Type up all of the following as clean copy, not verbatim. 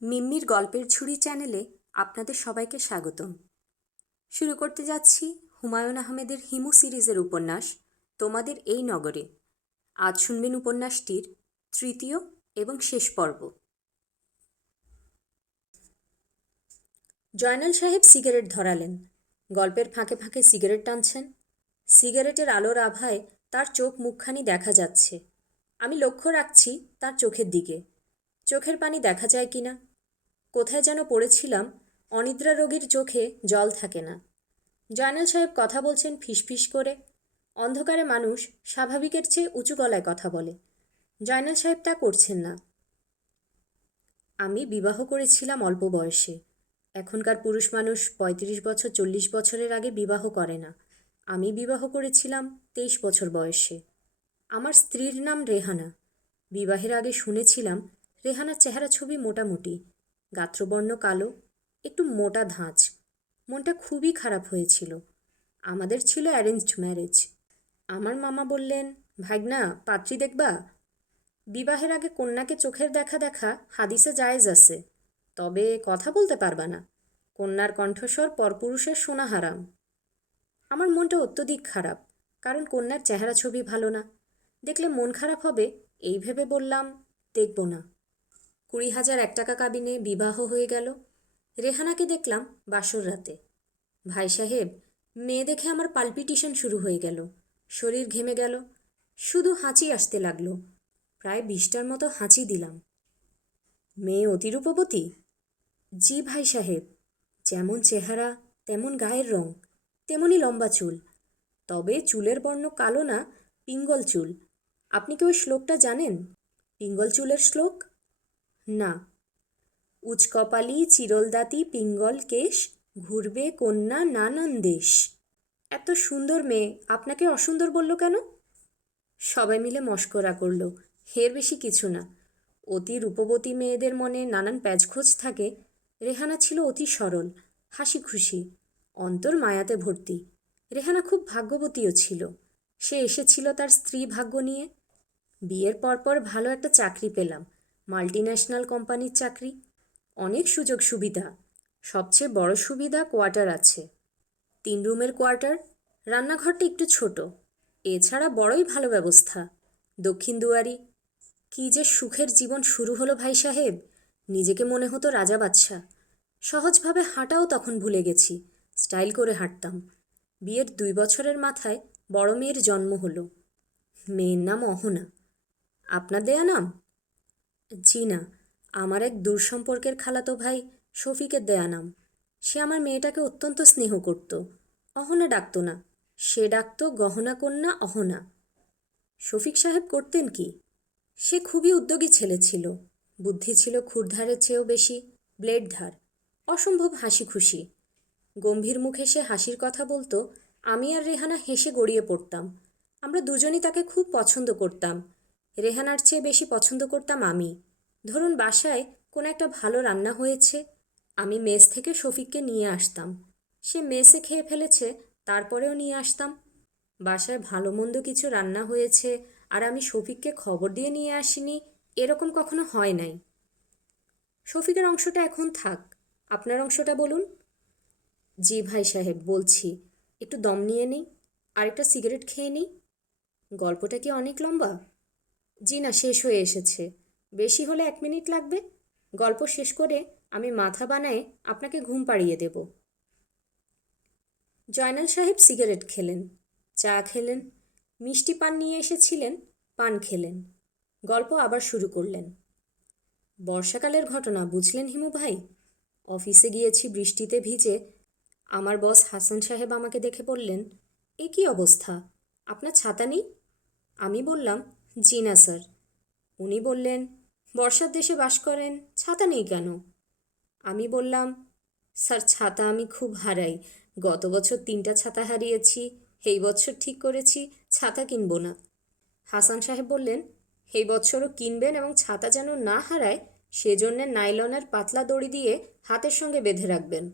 মিম্মির গল্পের ঝুড়ি চ্যানেলে আপনাদের সবাইকে স্বাগতম। শুরু করতে যাচ্ছি হুমায়ুন আহমেদের হিমু সিরিজের উপন্যাস তোমাদের এই নগরে। আজ শুনবেন উপন্যাসটির তৃতীয় এবং শেষ পর্ব। জয়নাল সাহেব সিগারেট ধরালেন। গল্পের ফাঁকে ফাঁকে সিগারেট টানছেন। সিগারেটের আলোর আভায় তার চোখ মুখখানি দেখা যাচ্ছে। আমি লক্ষ্য রাখছি তার চোখের দিকে। চোখের পানি দেখা যায় কিনা। কোথায় যেন পড়েছিলাম, অনিদ্রা রোগীর চোখে জল থাকে না। জয়নাল সাহেব কথা বলছেন ফিসফিস করে। অন্ধকারে মানুষ স্বাভাবিকের চেয়ে উঁচু গলায় কথা বলে। জয়নাল সাহেব তা করছেন না। আমি বিবাহ করেছিলাম অল্প বয়সে। এখনকার পুরুষ মানুষ ৩৫ বছর ৪০ বছরের আগে বিবাহ করে না। আমি বিবাহ করেছিলাম ২৩ বছর বয়সে। আমার স্ত্রীর নাম রেহানা। বিবাহের আগে শুনেছিলাম রেহানার চেহারা ছবি মোটামুটি, গাত্রবর্ণ কালো, একটু মোটা ধাঁচ। মনটা খুবই খারাপ হয়েছিল। আমাদের ছিল অ্যারেঞ্জড ম্যারেজ। আমার মামা বললেন, ভাগনা পাত্রী দেখবা? বিবাহের আগে কন্যাকে চোখের দেখা দেখা হাদিসে জায়েজ আছে, তবে কথা বলতে পারবা না। কন্যার কণ্ঠস্বর পরপুরুষের শোনা হারাম। আমার মনটা অত্যধিক খারাপ, কারণ কন্যার চেহারা ছবি ভালো না। দেখলে মন খারাপ হবে এই ভেবে বললাম, দেখব না। ২০,০০০ টাকা কাবিনে বিবাহ হয়ে গেল। রেহানাকে দেখলাম বাসর রাতে। ভাই সাহেব, মেয়ে দেখে আমার পালপিটেশন শুরু হয়ে গেল। শরীর ঘেমে গেল। শুধু হাঁচি আসতে লাগলো। প্রায় ২০টার মতো হাঁচি দিলাম। মেয়ে অতি রূপবতী? জি ভাই সাহেব, যেমন চেহারা তেমন গায়ের রং, তেমনি লম্বা চুল। তবে চুলের বর্ণ কালো না, পিঙ্গল চুল। আপনি কি ওই শ্লোকটা জানেন, পিঙ্গল চুলের শ্লোক? না। উচকপালি চিরলদাতি পিঙ্গল কেশ, ঘুরবে কন্যা নানান দেশ। এত সুন্দর মেয়ে আপনাকে অসুন্দর বলল কেন? সবাই মিলে মশকরা করল, এর বেশি কিছু না। অতি রূপবতী মেয়েদের মনে নানান প্যাচখোঁজ থাকে। রেহানা ছিল অতি সরল, হাসি খুশি, অন্তর মায়াতে ভর্তি। রেহানা খুব ভাগ্যবতীও ছিল। সে এসেছিল তার স্ত্রী ভাগ্য নিয়ে। বিয়ের পরপর ভালো একটা চাকরি পেলাম, মাল্টিন্যাশনাল কোম্পানির চাকরি। অনেক সুযোগ সুবিধা। সবচেয়ে বড় সুবিধা কোয়ার্টার আছে। ৩ রুমের কোয়ার্টার, রান্নাঘরটা একটু ছোট। এছাড়া বড়ই ভালো ব্যবস্থা। দক্ষিণ দুয়ারি। কি যে সুখের জীবন শুরু হলো ভাই সাহেব! নিজেকে মনে হতো রাজা বাদশা। সহজভাবে হাঁটাও তখন ভুলে গেছি, স্টাইল করে হাঁটতাম। বিয়ের ২ বছরের মাথায় বড় মেয়ের জন্ম হলো। মেয়ের নাম অহনা। আপনার দেয়া নাম? জি না, আমার এক দূর সম্পর্কের খালাতো ভাই শফিকের দেয়া নাম। সে আমার মেয়েটাকে অত্যন্ত স্নেহ করত। অহনা ডাকত না, সে ডাকত গহনা কন্যা অহনা। শফিক সাহেব করতেন কি? সে খুবই উদ্যোগী ছেলে ছিল। বুদ্ধি ছিল ক্ষুরধারের চেয়েও বেশি, ব্লেড ধার। অসম্ভব হাসি খুশি। গম্ভীর মুখে সে হাসির কথা বলতো। আমি আর রেহানা হেসে গড়িয়ে পড়তাম। আমরা দুজনই তাকে খুব পছন্দ করতাম। রেহানার চেয়ে বেশি পছন্দ করতাম আমি। ধরুন বাসায় কোনো একটা ভালো রান্না হয়েছে, আমি মেস থেকে শফিককে নিয়ে আসতাম। সে মেসে খেয়ে ফেলেছে, তারপরেও নিয়ে আসতাম। বাসায় ভালো মন্দ কিছু রান্না হয়েছে আর আমি শফিককে খবর দিয়ে নিয়ে আসিনি, এরকম কখনো হয় নাই। শফিকের অংশটা এখন থাক, আপনার অংশটা বলুন। জি ভাই সাহেব, বলছি। একটু দম নিয়ে নিই, আরেকটা সিগারেট খেয়ে নিই। গল্পটা কি অনেক লম্বা? জি না, শেষ হয়ে এসেছে। বেশি হলে ১ মিনিট লাগবে। গল্প শেষ করে আমি মাথা বানায়ে আপনাকে ঘুম পাড়িয়ে দেব। জয়নাল সাহেব সিগারেট খেলেন, চা খেলেন, মিষ্টি পান নিয়ে এসেছিলেন, পান খেলেন। গল্প আবার শুরু করলেন। বর্ষাকালের ঘটনা বুঝলেন হিমু ভাই? অফিসে গিয়েছি বৃষ্টিতে ভিজে। আমার বস হাসান সাহেব আমাকে দেখে বললেন, এ কী অবস্থা, আপনার ছাতা নেই? আমি বললাম, জি না স্যার। উনি বললেন, বর্ষার দেশে বাস করেন, ছাতা নেই কেন? আমি বললাম, স্যার ছাতা আমি খুব হারাই। গত বছর ৩টা ছাতা হারিয়েছি। এই বছর ঠিক করেছি ছাতা কিনব না। হাসান সাহেব বললেন, এই বছরও কিনবেন এবং ছাতা যেন না হারায় সেজন্যে নাইলনের পাতলা দড়ি দিয়ে হাতের সঙ্গে বেঁধে রাখবেন।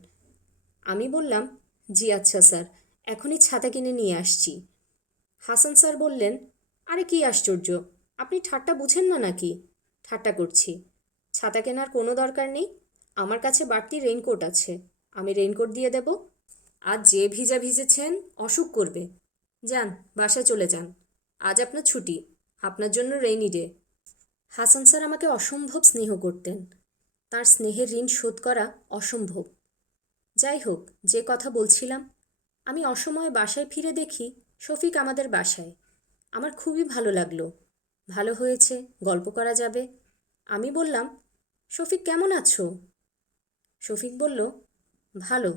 আমি বললাম, জি আচ্ছা স্যার, এখনই ছাতা কিনে নিয়ে আসছি। হাসান স্যার বললেন, আরে কি আশ্চর্য, আপনি ঠাট্টা বুঝেন না নাকি? ঠাট্টা করছি। ছাতা কেনার কোনো দরকার নেই, আমার কাছে বাড়তি রেইনকোট আছে, আমি রেইনকোট দিয়ে দেব। আজ যে ভিজা ভিজেছেন অসুখ করবে। যান, বাসায় চলে যান, আজ আপনার ছুটি, আপনার জন্য রেইনি ডে। হাসান স্যার আমাকে অসম্ভব স্নেহ করতেন, তার স্নেহের ঋণ শোধ করা অসম্ভব। যাই হোক, যে কথা বলছিলাম, আমি অসময়ে বাসায় ফিরে দেখি শফিক আমাদের বাসায়। আমার খুবই ভালো লাগলো। ভালো হয়েছে, গল্প করা যাবে। আমি বললাম, শফিক কেমন আছো? শফিক বলল, ভালো।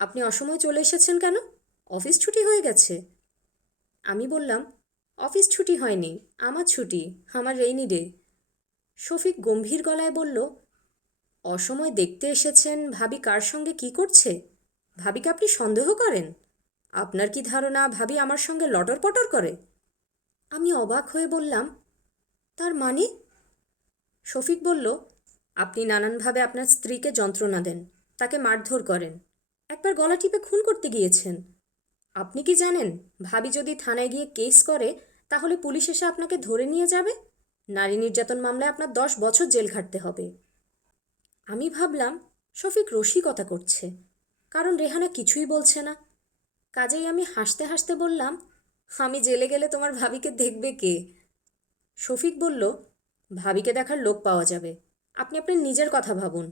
আপনি অসময়ে চলে এসেছেন কেন? অফিস ছুটি হয়ে গেছে? আমি বললাম, অফিস ছুটি হয়নি, আমার ছুটি, আমার রেইনি ডে। শফিক গম্ভীর গলায় বলল, অসময় দেখতে এসেছেন ভাবি কার সঙ্গে কি করছে? ভাবিকে আপনি সন্দেহ করেন? আপনার কি ধারণা ভাবি আমার সঙ্গে লটর পটর করে? আমি অবাক হয়ে বললাম, তার মানে? শফিক বলল, আপনি নানানভাবে আপনার স্ত্রীকে যন্ত্রণা দেন, তাকে মারধর করেন, একবার গলা টিপে খুন করতে গিয়েছেন। আপনি কি জানেন ভাবি যদি থানায় গিয়ে কেস করে তাহলে পুলিশ এসে আপনাকে ধরে নিয়ে যাবে? নারী নির্যাতন মামলায় আপনার 10 বছর জেল খাটতে হবে। আমি ভাবলাম শফিক রসিকতা করছে, কারণ রেহানা কিছুই বলছে না। কাজেই আমি হাসতে হাসতে বললাম, আমি জেলে গেলে তোমার ভাবিকে দেখবে কে? শফিক বলল, ভাবিকে দেখার লোক পাওয়া যাবে। আপনি আপনার নিজের কথা ভাবুন।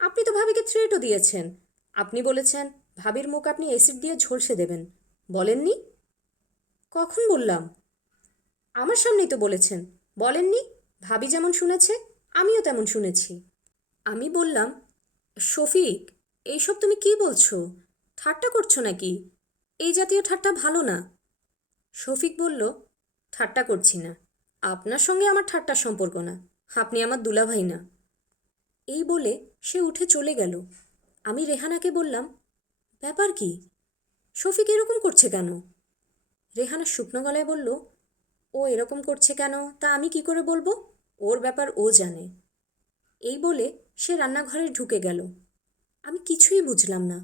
আপনি তো ভাবিকে থ্রেটও দিয়েছেন। আপনি বলেছেন ভাবির মুখ আপনি অ্যাসিড দিয়ে ঝলসে দেবেন, বলেননি? কখন বললাম? আমার সামনেই তো বলেছেন। বলেননি? ভাবি যেমন শুনেছে আমিও তেমন শুনেছি। আমি বললাম, শফিক, এইসব তুমি কি বলছো? ঠাট্টা করছো নাকি? এই জাতীয় ঠাট্টা ভালো না। শফিক বলল, ঠাট্টা করছি না, আপনার সঙ্গে আমার ঠাট্টার সম্পর্ক না, আপনি আমার দুলাভাই না। এই বলে সে উঠে চলে গেল। আমি রেহানাকে বললাম, ব্যাপার কি? শফিক এরকম করছে কেন? রেহানা শুকনো গলায় বলল, ও এরকম করছে কেন তা আমি কি করে বলবো? ওর ব্যাপার ও জানে। এই বলে সে রান্নাঘরে ঢুকে গেল। আমি কিছুই বুঝলাম না,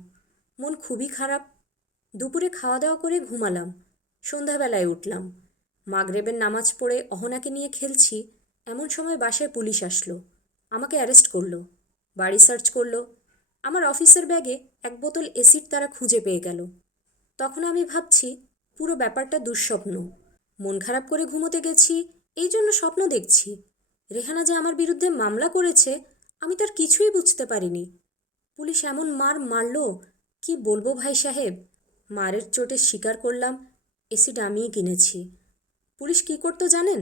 মন খুবই খারাপ। দুপুরে খাওয়া দাওয়া করে ঘুমালাম। সন্ধ্যাবেলায় উঠলাম। মাগরেবের নামাজ পড়ে অহনাকে নিয়ে খেলছি, এমন সময় বাসায় পুলিশ আসলো। আমাকে অ্যারেস্ট করলো, বাড়ি সার্চ করলো। আমার অফিসের ব্যাগে এক বোতল অ্যাসিড তারা খুঁজে পেয়ে গেল। তখন আমি ভাবছি পুরো ব্যাপারটা দুঃস্বপ্ন। মন খারাপ করে ঘুমোতে গেছি, এই জন্য স্বপ্ন দেখছি। রেহানা যে আমার বিরুদ্ধে মামলা করেছে আমি তার কিছুই বুঝতে পারিনি। পুলিশ এমন মার মারলো, কি বলবো ভাই সাহেব। মারের চোটে স্বীকার করলাম অ্যাসিড আমিই কিনেছি। পুলিশ কি করতো জানেন?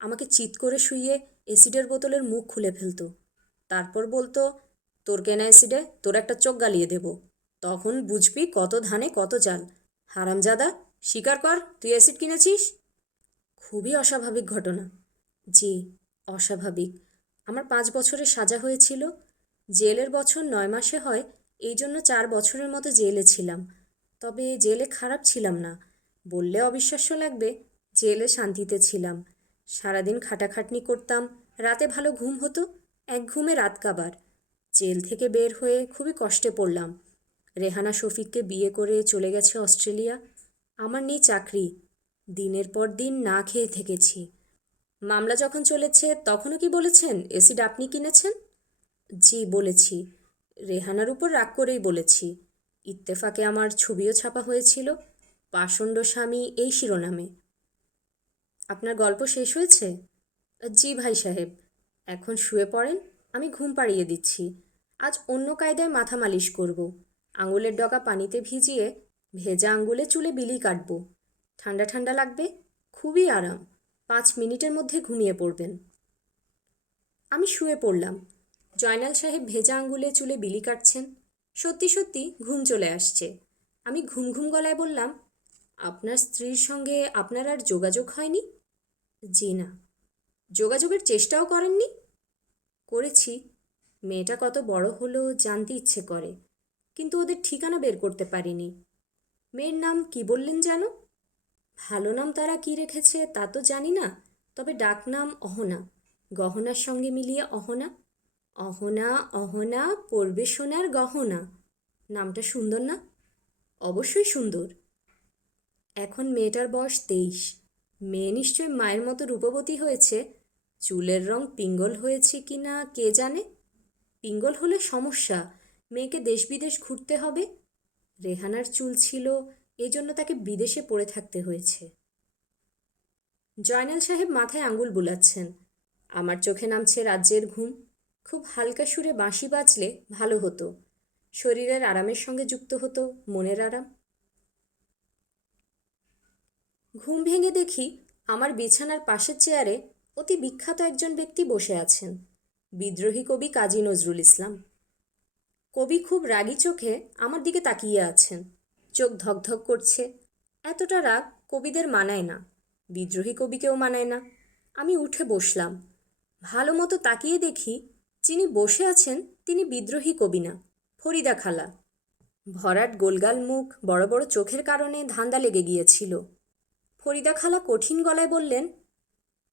আমাকে চিৎ করে শুইয়ে অ্যাসিডের বোতলের মুখ খুলে ফেলতো। তারপর বলতো, তোর কেনা অ্যাসিডে তোর একটা চোখ গালিয়ে দেব, তখন বুঝবি কত ধানে কত চাল। হারামজাদা, স্বীকার কর তুই অ্যাসিড কিনেছিস। খুবই অস্বাভাবিক ঘটনা। জি, অস্বাভাবিক। আমার 5 বছরের সাজা হয়েছিল। জেলের বছর 9 মাসে হয়, এই জন্য 4 বছরের মতো জেলে ছিলাম। তবে জেলে খারাপ ছিলাম না, বললে অবিশ্বাস্য লাগবে। জেলে শান্তিতে ছিলাম। সারাদিন খাটাখাটনি করতাম, রাতে ভালো ঘুম হতো, এক ঘুমে রাত কাবার। জেল থেকে বের হয়ে খুবই কষ্টে পড়লাম। রেহানা শফিককে বিয়ে করে চলে গেছে অস্ট্রেলিয়া। আমার নেই চাকরি। দিনের পর দিন না খেয়ে থেকেছি। মামলা যখন চলেছে তখনও কি বলেছেন অ্যাসিড আপনি কিনেছেন? জি বলেছি, রেহানার উপর রাগ করেই বলেছি। ইত্তেফাকে আমার ছবিও ছাপা হয়েছিল, পাষণ্ড স্বামী এই শিরোনামে। আপনার গল্প শেষ হয়েছে? জি ভাই সাহেব, এখন শুয়ে পড়েন, আমি ঘুম পাড়িয়ে দিচ্ছি। আজ অন্য কায়দায় মাথা মালিশ করব। আঙুলের ডগা পানিতে ভিজিয়ে ভেজা আঙুলে চুলে বিলি কাটব। ঠান্ডা ঠান্ডা লাগবে, খুবই আরাম। 5 মিনিটের মধ্যে ঘুমিয়ে পড়বেন। আমি শুয়ে পড়লাম। জয়নাল সাহেব ভেজা আঙ্গুলে চুলে বিলি কাটছেন। সত্যি সত্যি ঘুম চলে আসছে। আমি ঘুম ঘুম গলায় বললাম, আপনার স্ত্রীর সঙ্গে আপনার আর যোগাযোগ হয়নি? জি না। যোগাযোগের চেষ্টাও করেননি? করেছি। মেয়েটা কত বড় হলো জানতে ইচ্ছে করে, কিন্তু ওদের ঠিকানা বের করতে পারিনি। মেয়ের নাম কি বললেন যেন? ভালো নাম তারা কি রেখেছে তা তো জানি না, তবে ডাকনাম অহনা, গহনার সঙ্গে মিলিয়ে অহনা। অহনা অহনা পড়বে সোনার গহনা। নামটা সুন্দর না? অবশ্যই সুন্দর। এখন মেয়েটার বয়স 23। মেয়ে নিশ্চয় মায়ের মতো রূপবতী হয়েছে। চুলের রং পিঙ্গল হয়েছে কি না কে জানে। পিঙ্গল হলে সমস্যা, মেয়েকে দেশ বিদেশ ঘুরতে হবে। রেহানার চুল ছিল, এজন্য তাকে বিদেশে পড়ে থাকতে হয়েছে। জয়নাল সাহেব মাথায় আঙুল বুলাচ্ছেন। আমার চোখে নামছে রাজ্যের ঘুম। খুব হালকা সুরে বাঁশি বাজলে ভালো হতো। শরীরের আরামের সঙ্গে যুক্ত হতো মনের আরাম। ঘুম ভেঙে দেখি আমার বিছানার পাশের চেয়ারে অতি বিখ্যাত একজন ব্যক্তি বসে আছেন, বিদ্রোহী কবি কাজী নজরুল ইসলাম। কবি খুব রাগী চোখে আমার দিকে তাকিয়ে আছেন। চোখ ধকধক করছে। এতটা রাগ কবিদের মানায় না, বিদ্রোহী কবিকেও মানায় না। আমি উঠে বসলাম। ভালো মতো তাকিয়ে দেখি যিনি বসে আছেন তিনি বিদ্রোহী কবি না, ফরিদা খালা। ভরাট গোলগাল মুখ, বড় বড় চোখের কারণে ধান্দা লেগে গিয়েছিল। ফরিদা খালা কঠিন গলায় বললেন,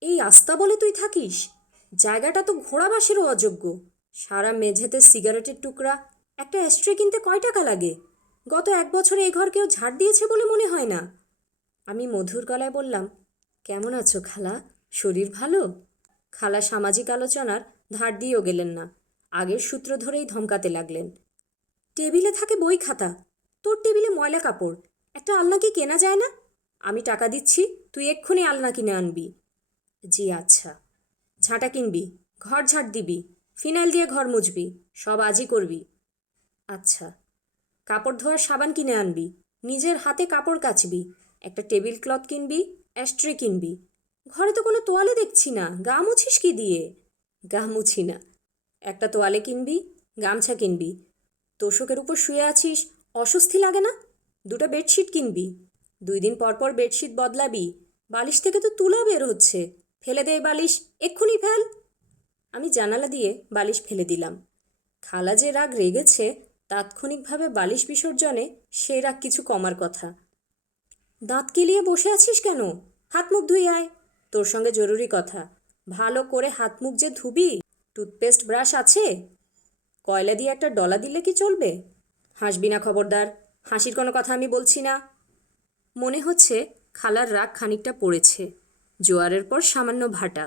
এই আস্তা বলে তুই থাকিস? জায়গাটা তো ঘোড়াবাসেরও অযোগ্য। সারা মেঝেতে সিগারেটের টুকরা, একটা অ্যাস্ট্রে কিনতে কয় টাকা লাগে? গত 1 বছরে এই ঘর কেউ ঝাড় দিয়েছে বলে মনে হয় না। আমি মধুর গলায় বললাম, কেমন আছো খালা? শরীর ভালো? খালা সামাজিক আলোচনার ধার দিয়েও গেলেন না, আগের সূত্র ধরেই ধমকাতে লাগলেন। টেবিলে থাকে বই খাতা, তোর টেবিলে ময়লা কাপড়, একটা আলনা কি কেনা যায় না? আমি টাকা দিচ্ছি, তুই এক্ষুনি আলনা কিনে আনবি। জি আচ্ছা। ঝাঁটা কিনবি, ঘর ঝাড় দিবি, ফিনাইল দিয়ে ঘর মুছবি, সব আজই করবি। আচ্ছা। কাপড় ধোয়ার সাবান কিনে আনবি, নিজের হাতে কাপড় কাচবি, একটা টেবিল ক্লথ কিনবি, অ্যাস্ট্রে কিনবি। ঘরে তো কোনো তোয়ালে দেখছি না, গা মুছিস কি দিয়ে? গা মুছি না। একটা তোয়ালে কিনবি, গামছা কিনবি। তোষকের উপর শুয়ে আছিস, অস্বস্তি লাগে না? 2টা বেডশিট কিনবি। 2 দিন পর পর বেডশিট বদলাবি। বালিশ থেকে তো তুলা বের হচ্ছে, ফেলে দে বালিশ, এক্ষুনি ফেল। আমি জানালা দিয়ে বালিশ ফেলে দিলাম। খালা যে রাগ রেগেছে, তাৎক্ষণিকভাবে বালিশ বিসর্জনে সে রাগ কিছু কমার কথা। দাঁত কেলিয়ে বসে আছিস কেন? হাত মুখ ধুই আয়, তোর সঙ্গে জরুরি কথা। ভালো করে হাত মুখ যে ধুবি। টুথপেস্ট ব্রাশ আছে? কয়লা দিয়ে একটা ডলা দিলে কি চলবে? হাসবি না খবরদার, হাসির কোনো কথা আমি বলছি না। মনে হচ্ছে খালার রাগ খানিকটা পড়েছে, জোয়ারের পর সামান্য ভাটা।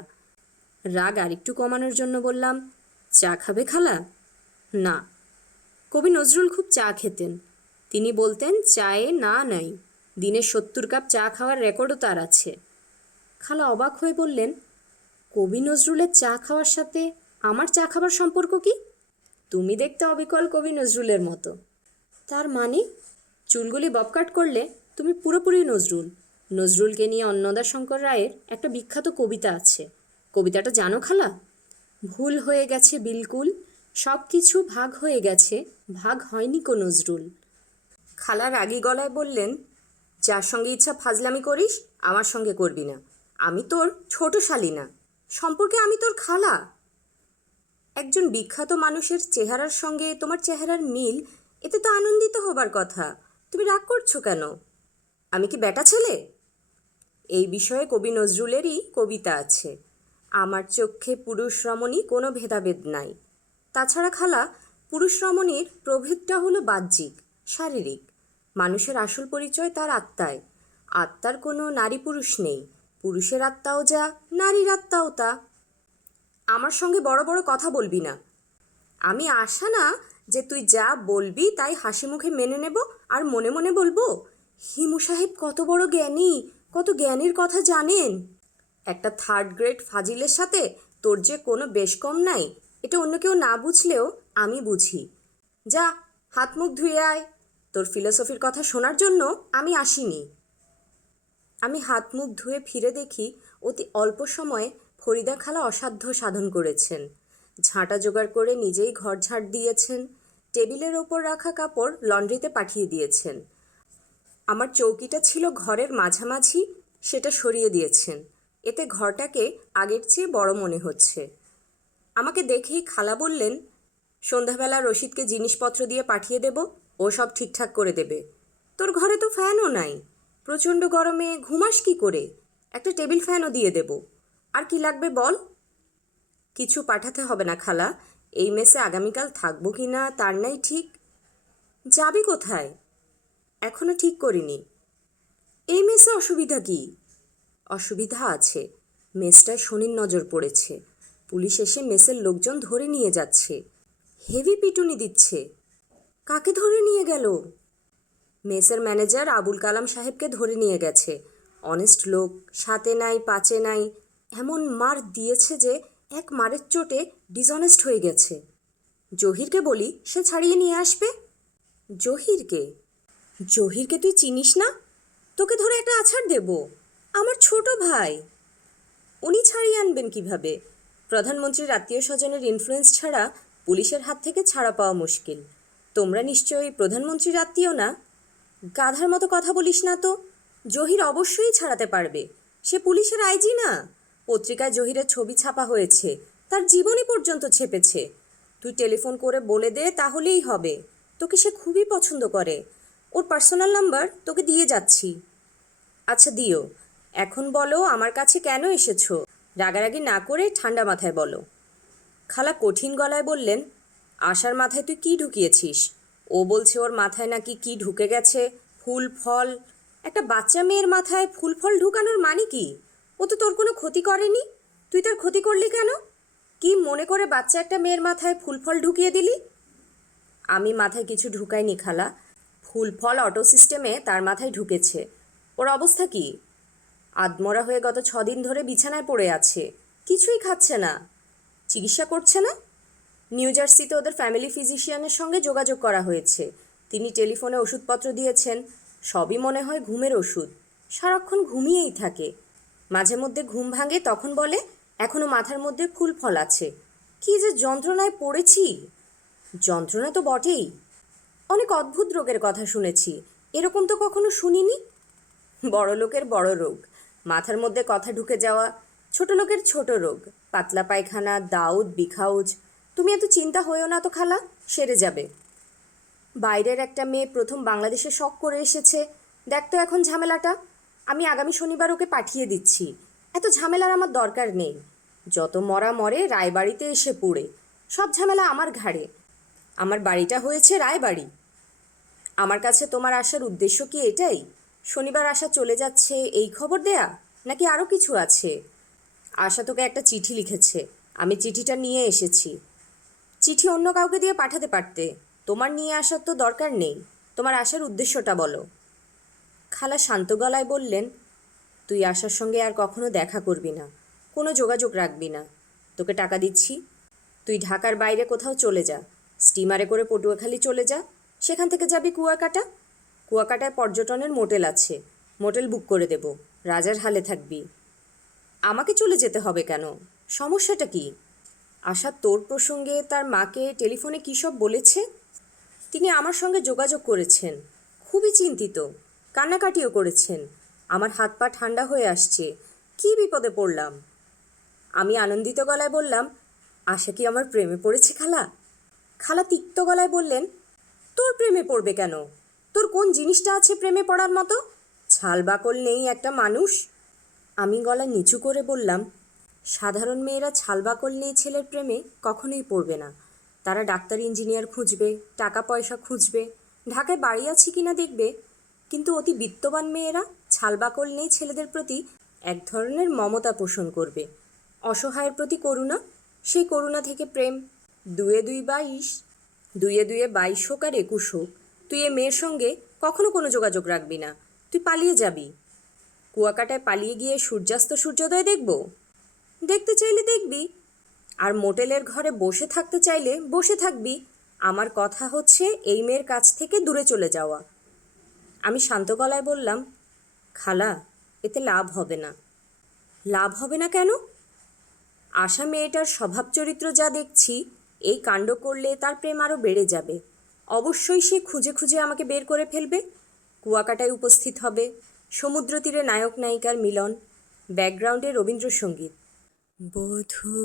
রাগ আরেকটু কমানোর জন্য বললাম, চা খাবে খালা? না। কবি নজরুল খুব চা খেতেন। তিনি বলতেন, চায়ে না নাই, দিনে 70 কাপ চা খাওয়ার রেকর্ডও তার আছে। খালা অবাক হয়ে বললেন, কবি নজরুলের চা খাওয়ার সাথে আমার চা খাবার সম্পর্ক কি? তুমি দেখতে অবিকল কবি নজরুলের মতো। তার মানে? চুলগুলি ববকাট করলে তুমি পুরোপুরি নজরুল। নজরুলকে নিয়ে অন্নদাশঙ্কর রায়ের একটা বিখ্যাত কবিতা আছে। কবিতাটা জানো খালা? ভুল হয়ে গেছে বিলকুল, সব কিছু ভাগ হয়ে গেছে, ভাগ হয়নি কো নজরুল। খালা রাগী গলায় বললেন, যার সঙ্গে ইচ্ছা ফাজলামি করিস, আমার সঙ্গে করবি না। আমি তোর ছোট শালি না, সম্পর্কে আমি তোর খালা। একজন বিখ্যাত মানুষের চেহারার সঙ্গে তোমার চেহারার মিল, এতে তো আনন্দিত হবার কথা। তুমি রাগ করছো কেন? আমি কি বেটা ছেলে? এই বিষয়ে কবি নজরুলেরই কবিতা আছে, আমার চক্ষে পুরুষ রমণী কোনো ভেদাভেদ নাই। তাছাড়া খালা, পুরুষ রমণীর প্রভেদটা হলো বাহ্যিক, শারীরিক। মানুষের আসল পরিচয় তার আত্মায়। আত্মার কোনো নারী পুরুষ নেই। পুরুষের আত্মাও যা, নারীর আত্মাও তা। আমার সঙ্গে বড় বড় কথা বলবি না। আমি আশা না যে তুই যা বলবি তাই হাসি মুখে মেনে নেব আর মনে মনে বলবো, হিমু সাহেব কত বড় জ্ঞানী, কত জ্ঞানীর কথা জানেন। একটা 3rd গ্রেড ফাজিলের সাথে তোর যে কোনো বেশ কম নাই, এটা অন্য কেউ না বুঝলেও আমি বুঝি। যা, হাত মুখ ধুয়ে আয়। তোর ফিলোসফির কথা শোনার জন্য আমি আসিনি। আমি হাত মুখ ধুয়ে ফিরে দেখি অতি অল্প সময়ে ফরিদা খালা অসাধ্য সাধন করেছেন। ঝাঁটা জোগাড় করে নিজেই ঘর ঝাড় দিয়েছেন, টেবিলের ওপর রাখা কাপড় লন্ড্রিতে পাঠিয়ে দিয়েছেন। আমার চৌকিটা ছিল ঘরের মাঝামাঝি, সেটা সরিয়ে দিয়েছেন। এতে ঘরটাকে আগের চেয়ে বড় মনে হচ্ছে। আমাকে দেখেই খালা বললেন, সন্ধ্যাবেলা রশিদকে জিনিসপত্র দিয়ে পাঠিয়ে দেব, ও সব ঠিকঠাক করে দেবে। তোর ঘরে তো ফ্যানও নাই, প্রচণ্ড গরমে ঘুমাস কি করে? একটা টেবিল ফ্যানও দিয়ে দেব। আর কি লাগবে বল? কিছু পাঠাতে হবে না খালা, এই মেসে আগামীকাল থাকবো কি না তার নাই ঠিক। যাবি কোথায়? এখনো ঠিক করিনি। এই মেসে অসুবিধা কি? অসুবিধা আছে, মেসটায় শনির নজর পড়েছে। পুলিশ এসে মেসের লোকজন ধরে নিয়ে যাচ্ছে। হেভি পিটুনি দিচ্ছে। কাকে ধরে নিয়ে গেল? মেসের ম্যানেজার আবুল কালাম সাহেবকে ধরে নিয়ে গেছে। অনেস্ট লোক, সাতে নাই পাঁচে নাই, এমন মার দিয়েছে যে এক মারের চোটে ডিসঅনেস্ট হয়ে গেছে। জহিরকে বলি সে ছাড়িয়ে নিয়ে আসবে। জহিরকে? জহিরকে তুই চিনিস না? তোকে ধরে একটা আছাড় দেব। আমার ছোট ভাই। উনি ছাড়িয়ে আনবেন কিভাবে? প্রধানমন্ত্রীর আত্মীয় স্বজনের ইনফ্লুয়েন্স ছাড়া পুলিশের হাত থেকে ছাড়া পাওয়া মুশকিল। তোমরা নিশ্চয়ই প্রধানমন্ত্রীর আত্মীয় না? গাধার মতো কথা বলিস না তো। জহির অবশ্যই ছাড়াতে পারবে। সে পুলিশের আইজি না? পত্রিকায় জহিরের ছবি ছাপা হয়েছে, তার জীবনী পর্যন্ত ছেপেছে। তুই টেলিফোন করে বলে দে, তাহলেই হবে। তোকে সে খুবই পছন্দ করে। ওর পার্সোনাল নাম্বার তোকে দিয়ে যাচ্ছি। আচ্ছা দিও। এখন বলো আমার কাছে কেন এসেছো? রাগারাগি না করে ঠান্ডা মাথায় বলো। খালা কঠিন গলায় বললেন, আশার মাথায় তুই কি ঢুকিয়েছিস? ও বলছে ওর মাথায় নাকি কি ঢুকে গেছে, ফুল ফল। একটা বাচ্চা মেয়ের মাথায় ফুল ফল ঢুকানোর মানে কি? ও তো তোর কোনো ক্ষতি করেনি, তুই তার ক্ষতি করলি কেন? কি মনে করে বাচ্চা একটা মেয়ের মাথায় ফুল ফল ঢুকিয়ে দিলি? আমি মাথায় কিছু ঢুকাইনি খালা। ফুল ফল অটো সিস্টেমে তার মাথায় ঢুকেছে। ওর অবস্থা কি? আদমরা হয়ে গত 6 দিন ধরে বিছানায় পড়ে আছে, কিছুই খাচ্ছে না। চিকিৎসা করছে না? নিউ জার্সিতে ওদের ফ্যামিলি ফিজিশিয়ানের সঙ্গে যোগাযোগ করা হয়েছে। তিনি টেলিফোনে ওষুধপত্র দিয়েছেন। সবই মনে হয় ঘুমের ওষুধ। সারাক্ষণ ঘুমিয়েই থাকে। মাঝে মধ্যে ঘুম ভাঙে, তখন বলে এখনও মাথার মধ্যে ফুল ফল আছে। কি যে যন্ত্রণায় পড়েছি! যন্ত্রণা তো বটেই। অনেক অদ্ভুত রোগের কথা শুনেছি, এরকম তো কখনো শুনিনি। বড় লোকের বড় রোগ, মাথার মধ্যে কথা ঢুকে যাওয়া। ছোট লোকের ছোট রোগ, পাতলা পায়খানা, দাউদ, বিখাউজ। তুমি এত চিন্তা হয়েও না তো খালা, সেরে যাবে। বাইরের একটা মেয়ে প্রথম বাংলাদেশে শখ করে এসেছে। দেখ তো এখন ঝামেলাটা। আমি আগামী শনিবার ওকে পাঠিয়ে দিচ্ছি। এত ঝামেলার আমার দরকার নেই। যত মরা মরে রায়বাড়িতে এসে পুড়ে। সব ঝামেলা আমার ঘাড়ে। আমার বাড়িটা হয়েছে রায়বাড়ি। আমার কাছে তোমার আসার উদ্দেশ্য কি এটাই? শনিবার আশা চলে যাচ্ছে এই খবর দেয়া, নাকি আরও কিছু আছে? আশা তোকে একটা চিঠি লিখেছে, আমি চিঠিটা নিয়ে এসেছি। চিঠি অন্য কাউকে দিয়ে পাঠাতে পারতে, তোমার নিয়ে আসার তো দরকার নেই। তোমার আসার উদ্দেশ্যটা বলো। খালা শান্ত গলায় বললেন, তুই আশার সঙ্গে আর কখনো দেখা করবি না, কোনো যোগাযোগ রাখবি না। তোকে টাকা দিচ্ছি, তুই ঢাকার বাইরে কোথাও চলে যা। স্টিমারে করে পটুয়াখালী চলে যা। সেখান থেকে যাবি কুয়াকাটা। কুয়াকাটায় পর্যটনের মোটেল আছে, মোটেল বুক করে দেব। রাজার হালে থাকবি। আমাকে চলে যেতে হবে কেন? সমস্যাটা কি? আশা তোর প্রসঙ্গে তার মাকে টেলিফোনে কী সব বলেছে। তিনি আমার সঙ্গে যোগাযোগ করেছেন, খুবই চিন্তিত, কান্নাকাটিও করেছেন। আমার হাত পা ঠান্ডা হয়ে আসছে। কী বিপদে পড়লাম! আমি আনন্দিত গলায় বললাম, আশা কি আমার প্রেমে পড়েছে খালা? খালা তিক্ত গলায় বললেন, তোর প্রেমে পড়বে কেন? তোর কোন জিনিসটা আছে প্রেমে পড়ার মতো? ছাল বাকল নেই একটা মানুষ। আমি গলা নিচু করে বললাম, সাধারণ মেয়েরা ছাল বাকল নেই ছেলের প্রেমে কখনোই পড়বে না। তারা ডাক্তার ইঞ্জিনিয়ার খুঁজবে, টাকা পয়সা খুঁজবে, ঢাকায় বাড়ি আছে কিনা দেখবে। কিন্তু অতি বিত্তবান মেয়েরা ছাল বাকল নেই ছেলেদের প্রতি এক ধরনের মমতা পোষণ করবে, অসহায়ের প্রতি করুণা, সেই করুণা থেকে প্রেম। দুয়ে দুই 22, দুয়ে দুয়ে 22 হোক আর 21 হোক, তুই এ মেয়ের সঙ্গে কখনো কোনো যোগাযোগ রাখবি না। তুই পালিয়ে যাবি। কুয়াকাটায় পালিয়ে গিয়ে সূর্যাস্ত সূর্যোদয় দেখব? দেখতে চাইলে দেখবি, আর মোটেলের ঘরে বসে থাকতে চাইলে বসে থাকবি। আমার কথা হচ্ছে এই মেয়ের কাছ থেকে দূরে চলে যাওয়া। আমি শান্ত গলায় বললাম, খালা এতে লাভ হবে না। লাভ হবে না কেন? আশা মেয়েটার স্বভাব চরিত্র যা দেখছি, এই কাণ্ড করলে তার প্রেম আরও বেড়ে যাবে। অবশ্যই সে খুঁজে খুঁজে আমাকে বের করে ফেলবে। কুয়াকাটায় উপস্থিত হবে, সমুদ্র তীরে নায়ক নায়িকার মিলন, ব্যাকগ্রাউন্ডে রবীন্দ্রসঙ্গীত। বধূ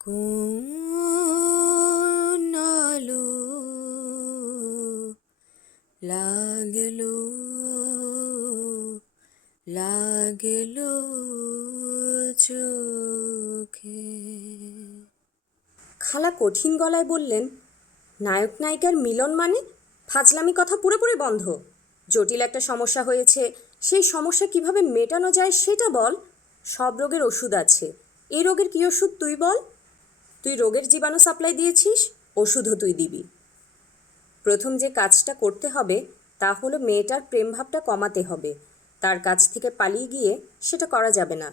কোন আলো লাগলো লাগলো চোখে। খালা কঠিন গলায় বললেন, নায়ক নায়িকার মিলন মানে? ফাজলামি কথা পুরোপুরি বন্ধ। জটিল একটা সমস্যা হয়েছে, সেই সমস্যা কিভাবে মেটানো যায় সেটা বল। সব রোগের ওষুধ আছে, এই রোগের কী ওষুধ তুই বল? তুই রোগের জীবাণু সাপ্লাই দিয়েছিস, ওষুধও তুই দিবি। প্রথম যে কাজটা করতে হবে তা হলো মেয়েটার প্রেমভাবটা কমাতে হবে। তার কাছ থেকে পালিয়ে গিয়ে সেটা করা যাবে না,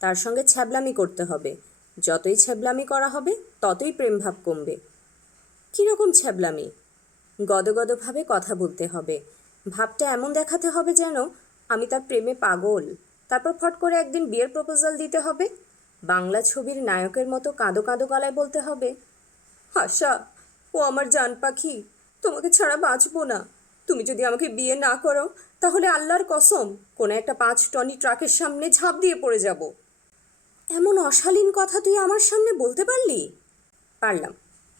তার সঙ্গে ছ্যাবলামি করতে হবে। যতই ছ্যাবলামি করা হবে ততই প্রেমভাব কমবে। কীরকম ছ্যাবলামি? গদগদভাবে কথা বলতে হবে, ভাবটা এমন দেখাতে হবে যেন আমি তার প্রেমে পাগল। তারপর ফট করে একদিন বিয়ের প্রপোজাল দিতে হবে। বাংলা ছবির নায়কের মতো কাঁদো কাঁদো গলায় বলতে হবে, আশা, ও আমার জান পাখি, তোমাকে ছাড়া বাঁচবো না। তুমি যদি আমাকে বিয়ে না করো তাহলে আল্লাহর কসম কোনো একটা 5 টনি ট্রাকের সামনে ঝাঁপ দিয়ে পড়ে যাব। এমন অশালীন কথা তুই আমার সামনে বলতে পারলি? পারলাম,